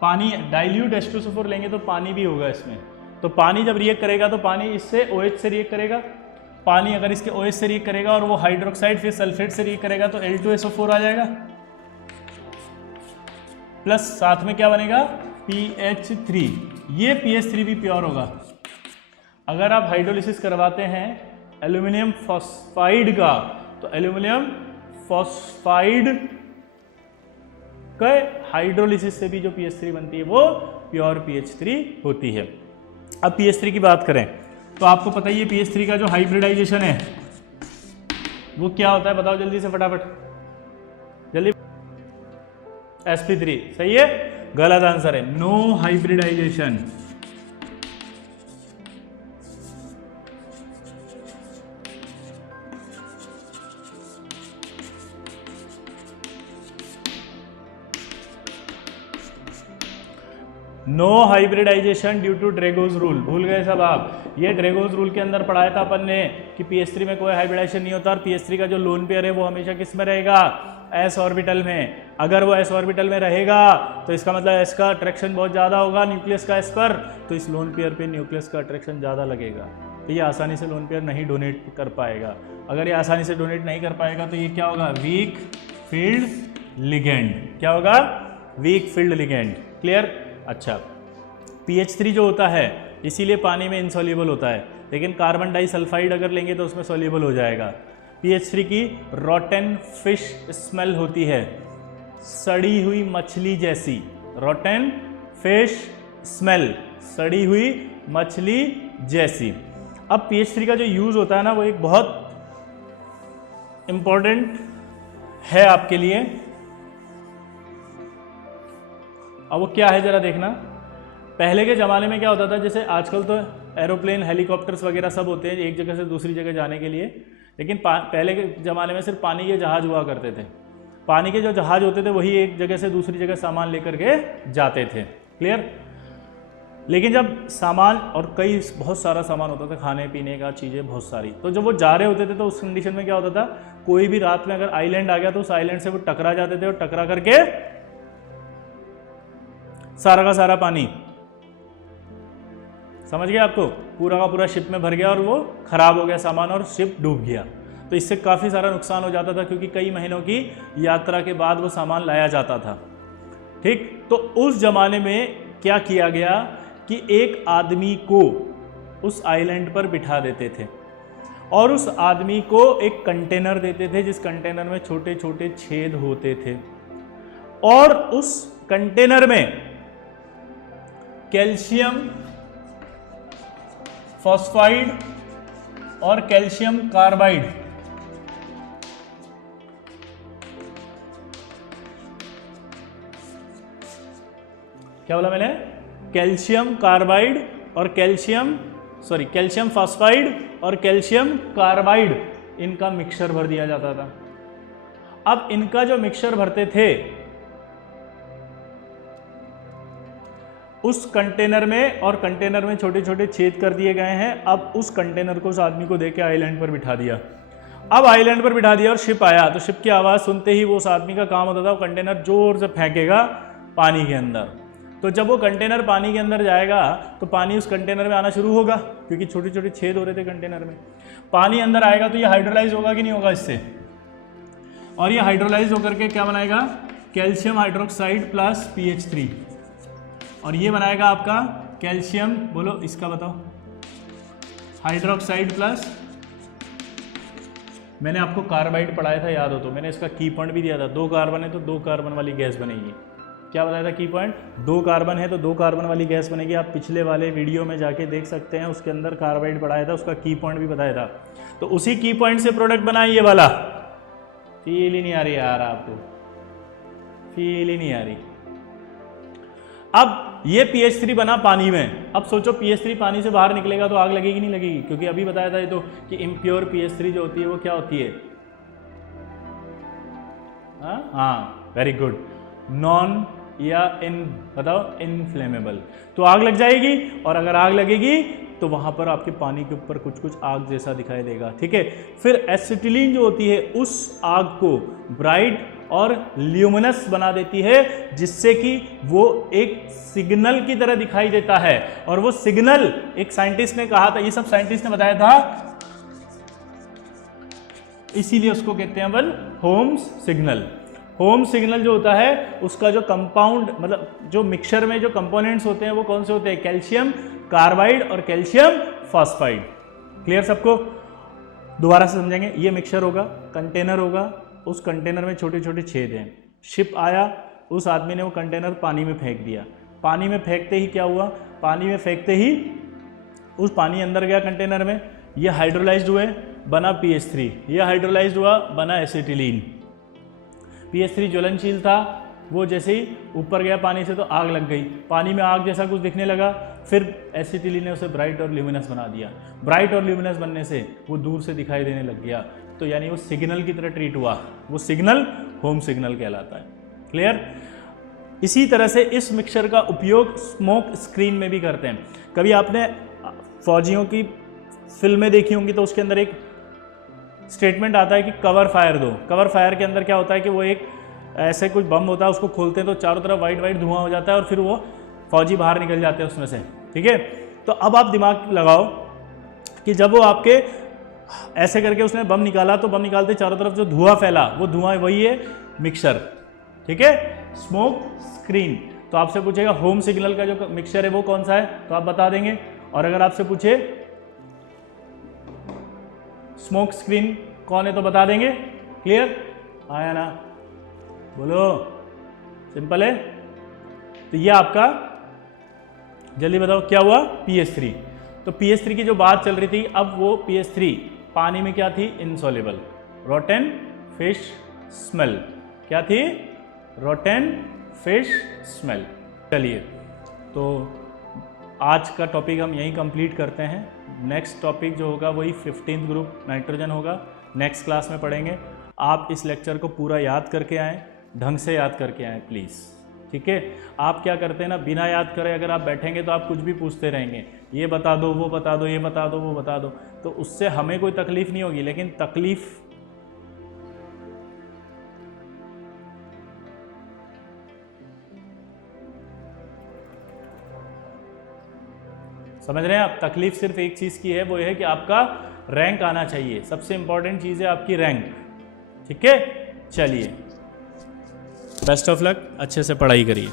पानी डाइल्यूट H2SO4 लेंगे तो पानी भी होगा इसमें। तो पानी जब रिएक्ट करेगा तो पानी इससे OH से रिएक्ट करेगा, पानी अगर इसके OH से रिएक्ट करेगा और वो हाइड्रोक्साइड फिर सल्फेट से रिएक्ट करेगा तो L2SO4 आ जाएगा, प्लस साथ में क्या बनेगा, PH3। ये PH3 भी प्योर होगा। अगर आप हाइड्रोलिसिस करवाते हैं एल्यूमिनियम फॉस्फाइड का, तो एल्यूमिनियम फॉस्फाइड के हाइड्रोलिसिस से भी जो PH3 बनती है वो प्योर PH3 होती है। अब PH3 की बात करें तो आपको पता ही है PH3 का जो हाइब्रिडाइजेशन है वो क्या होता है, बताओ जल्दी से फटाफट, जल्दी। sp3 सही है, गलत आंसर है, no hybridisation. No hybridisation due to Drago's rule. भूल गए सब आप, ये ड्रैगोज रूल के अंदर पढ़ाया था अपन ने कि PH3 में कोई हाइब्रिडाइजेशन नहीं होता और PH3 का जो लोन पेयर है वो हमेशा किस में रहेगा, s ऑर्बिटल में। अगर वो s ऑर्बिटल में रहेगा तो इसका मतलब s का अट्रैक्शन बहुत ज़्यादा होगा न्यूक्लियस का s पर, तो इस लोन पेयर पे न्यूक्लियस का अट्रैक्शन ज़्यादा लगेगा, तो ये आसानी से लोन पेयर नहीं डोनेट कर पाएगा। अगर ये आसानी से डोनेट नहीं कर पाएगा तो ये क्या होगा, वीक फील्ड लिगेंड। क्या होगा? Weak field ligand. क्लियर? अच्छा, PH3 जो होता है इसीलिए पानी में इनसॉल्युबल होता है, लेकिन कार्बन डाइसल्फाइड अगर लेंगे तो उसमें सॉल्युबल हो जाएगा। PH3 की रॉटन फिश स्मेल होती है, सड़ी हुई मछली जैसी। रॉटन फिश स्मेल, सड़ी हुई मछली जैसी। अब PH3 का जो यूज होता है ना, वो एक बहुत इंपॉर्टेंट है आपके लिए। अब वो क्या है जरा देखना। पहले के ज़माने में क्या होता था, जैसे आजकल तो एरोप्लेन, हेलीकॉप्टर्स वगैरह सब होते हैं एक जगह से दूसरी जगह जाने के लिए, लेकिन पहले के ज़माने में सिर्फ पानी के जहाज़ हुआ करते थे। पानी के जो जहाज़ होते थे वही एक जगह से दूसरी जगह सामान लेकर के जाते थे। क्लियर? लेकिन जब सामान और बहुत सारा सामान होता था, खाने पीने का चीज़ें बहुत सारी, तो जब वो जा रहे होते थे तो उस कंडीशन में क्या होता था, कोई भी रात में अगर आइलैंड आ गया तो उस आइलैंड से वो टकरा जाते थे और टकरा करके सारा का सारा पानी, समझ गया आपको, पूरा का पूरा शिप में भर गया और वो खराब हो गया सामान और शिप डूब गया। तो इससे काफ़ी सारा नुकसान हो जाता था, क्योंकि कई महीनों की यात्रा के बाद वो सामान लाया जाता था। ठीक, तो उस जमाने में क्या किया गया कि एक आदमी को उस आइलैंड पर बिठा देते थे और उस आदमी को एक कंटेनर देते थे, जिस कंटेनर में छोटे छोटे छेद होते थे, और उस कंटेनर में कैल्शियम फॉस्फाइड और कैल्शियम कार्बाइड, क्या बोला मैंने? कैल्शियम कार्बाइड और कैल्शियम फॉस्फाइड और कैल्शियम कार्बाइड, इनका मिक्सचर भर दिया जाता था। अब इनका जो मिक्सचर भरते थे उस कंटेनर में, और कंटेनर में छोटे छोटे छेद कर दिए गए हैं। अब उस कंटेनर को उस आदमी को देके आइलैंड पर बिठा दिया। अब आइलैंड पर बिठा दिया और शिप आया, तो शिप की आवाज़ सुनते ही वो उस आदमी का काम होता था, वो कंटेनर जोर से फेंकेगा पानी के अंदर। तो जब वो कंटेनर पानी के अंदर जाएगा तो पानी उस कंटेनर में आना शुरू होगा, क्योंकि छोटे छोटे छेद हो रहे थे कंटेनर में। पानी अंदर आएगा तो ये हाइड्रोलाइज होगा कि नहीं होगा इससे, और ये हाइड्रोलाइज होकर के क्या बनाएगा? कैल्शियम हाइड्रोक्साइड प्लस PH3, और ये बनाएगा आपका कैल्शियम, बोलो इसका बताओ, हाइड्रोक्साइड प्लस, मैंने आपको कार्बाइड पढ़ाया था, याद हो तो मैंने इसका की पॉइंट भी दिया था। 2 कार्बन है तो 2 कार्बन वाली गैस बनेगी। क्या बताया था की पॉइंट? 2 कार्बन है तो 2 कार्बन वाली गैस बनेगी। आप पिछले वाले वीडियो में जाके देख सकते हैं, उसके अंदर कार्बाइड पढ़ाया था, उसका की पॉइंट भी बताया था। तो उसी की पॉइंट से प्रोडक्ट बना ये वाला। फील ही नहीं आ रही यार आपको, फील ही नहीं आ रही। अब ये PH3 बना पानी में। अब सोचो PH3 पानी से बाहर निकलेगा तो आग लगेगी नहीं लगेगी? क्योंकि अभी बताया था ये तो कि इम्प्योर PH3 जो होती है वो क्या होती है? हाँ, वेरी गुड, नॉन या बताओ इनफ्लेमेबल। तो आग लग जाएगी, और अगर आग लगेगी तो वहां पर आपके पानी के ऊपर कुछ कुछ आग जैसा दिखाई देगा। ठीक है, फिर एसिटिलीन जो होती है उस आग को ब्राइट और ल्यूमिनस बना देती है, जिससे कि वो एक सिग्नल की तरह दिखाई देता है। और वो सिग्नल एक साइंटिस्ट ने कहा था, ये सब साइंटिस्ट ने बताया था, इसीलिए उसको कहते हैं अपन होम्स सिग्नल। होम सिग्नल जो होता है उसका जो कंपाउंड, मतलब जो मिक्सचर में जो कंपोनेंट्स होते हैं वो कौन से होते हैं? कैल्शियम कार्बाइड और कैल्शियम फॉस्फाइड। क्लियर सबको? दोबारा से समझेंगे। ये मिक्सचर होगा, कंटेनर होगा, उस कंटेनर में छोटे छोटे छेद हैं। शिप आया, उस आदमी ने वो कंटेनर पानी में फेंक दिया। पानी में फेंकते ही क्या हुआ? पानी में फेंकते ही उस पानी अंदर गया कंटेनर में, ये हाइड्रोलाइज्ड हुए, बना PH3, ये हाइड्रोलाइज्ड हुआ, बना एसिटिलीन। PH3 ज्वलनशील था, वो जैसे ही ऊपर गया पानी से तो आग लग गई, पानी में आग जैसा कुछ दिखने लगा। फिर एसिटिलीन ने उसे ब्राइट और ल्यूमिनस बना दिया। ब्राइट और ल्यूमिनस बनने से वो दूर से दिखाई देने लग गया, तो यानी वो सिग्नल की तरह ट्रीट हुआ। वो सिग्नल होम सिग्नल कहलाता है। क्लियर? इसी तरह से इस मिक्सचर का उपयोग स्मोक स्क्रीन में भी करते हैं। कभी आपने फौजियों की फिल्में देखी होंगी तो उसके अंदर एक स्टेटमेंट आता है कि कवर फायर दो। कवर फायर के अंदर क्या होता है कि वो एक ऐसे कुछ बम होता है, उसको खोलते हैं तो चारों तरफ वाइट वाइट धुआं हो जाता है और फिर वो फौजी बाहर निकल जाते हैं उसमें से। ठीक है, तो अब आप दिमाग लगाओ कि जब वो आपके ऐसे करके उसने बम निकाला तो बम निकालते चारों तरफ जो धुआं फैला, वो धुआं वही है मिक्सचर। ठीक है, स्मोक स्क्रीन। तो आपसे पूछेगा होम सिग्नल का जो मिक्सचर है वो कौन सा है, तो आप बता देंगे। और अगर आपसे पूछे स्मोक स्क्रीन कौन है तो बता देंगे। क्लियर, आया ना, बोलो, सिंपल है। तो ये आपका, जल्दी बताओ क्या हुआ, pH3। तो pH3 की जो बात चल रही थी, अब वो pH3 पानी में क्या थी, इनसॉल्युबल, रोटेन फिश स्मेल। क्या थी, रोटेन फिश स्मेल। चलिए, तो आज का टॉपिक हम यहीं कंप्लीट करते हैं। नेक्स्ट टॉपिक जो होगा वही 15th ग्रुप नाइट्रोजन होगा, नेक्स्ट क्लास में पढ़ेंगे। आप इस लेक्चर को पूरा याद करके आएँ, ढंग से याद करके आएँ प्लीज़, ठीक है। आप क्या करते हैं ना, बिना याद करे अगर आप बैठेंगे तो आप कुछ भी पूछते रहेंगे, ये बता दो, वो बता दो, ये बता दो, वो बता दो, तो उससे हमें कोई तकलीफ नहीं होगी, लेकिन तकलीफ समझ रहे हैं आप। तकलीफ सिर्फ एक चीज़ की है, वो ये है कि आपका रैंक आना चाहिए। सबसे इंपॉर्टेंट चीज़ है आपकी रैंक, ठीक है। चलिए, बेस्ट ऑफ लक, अच्छे से पढ़ाई करिए।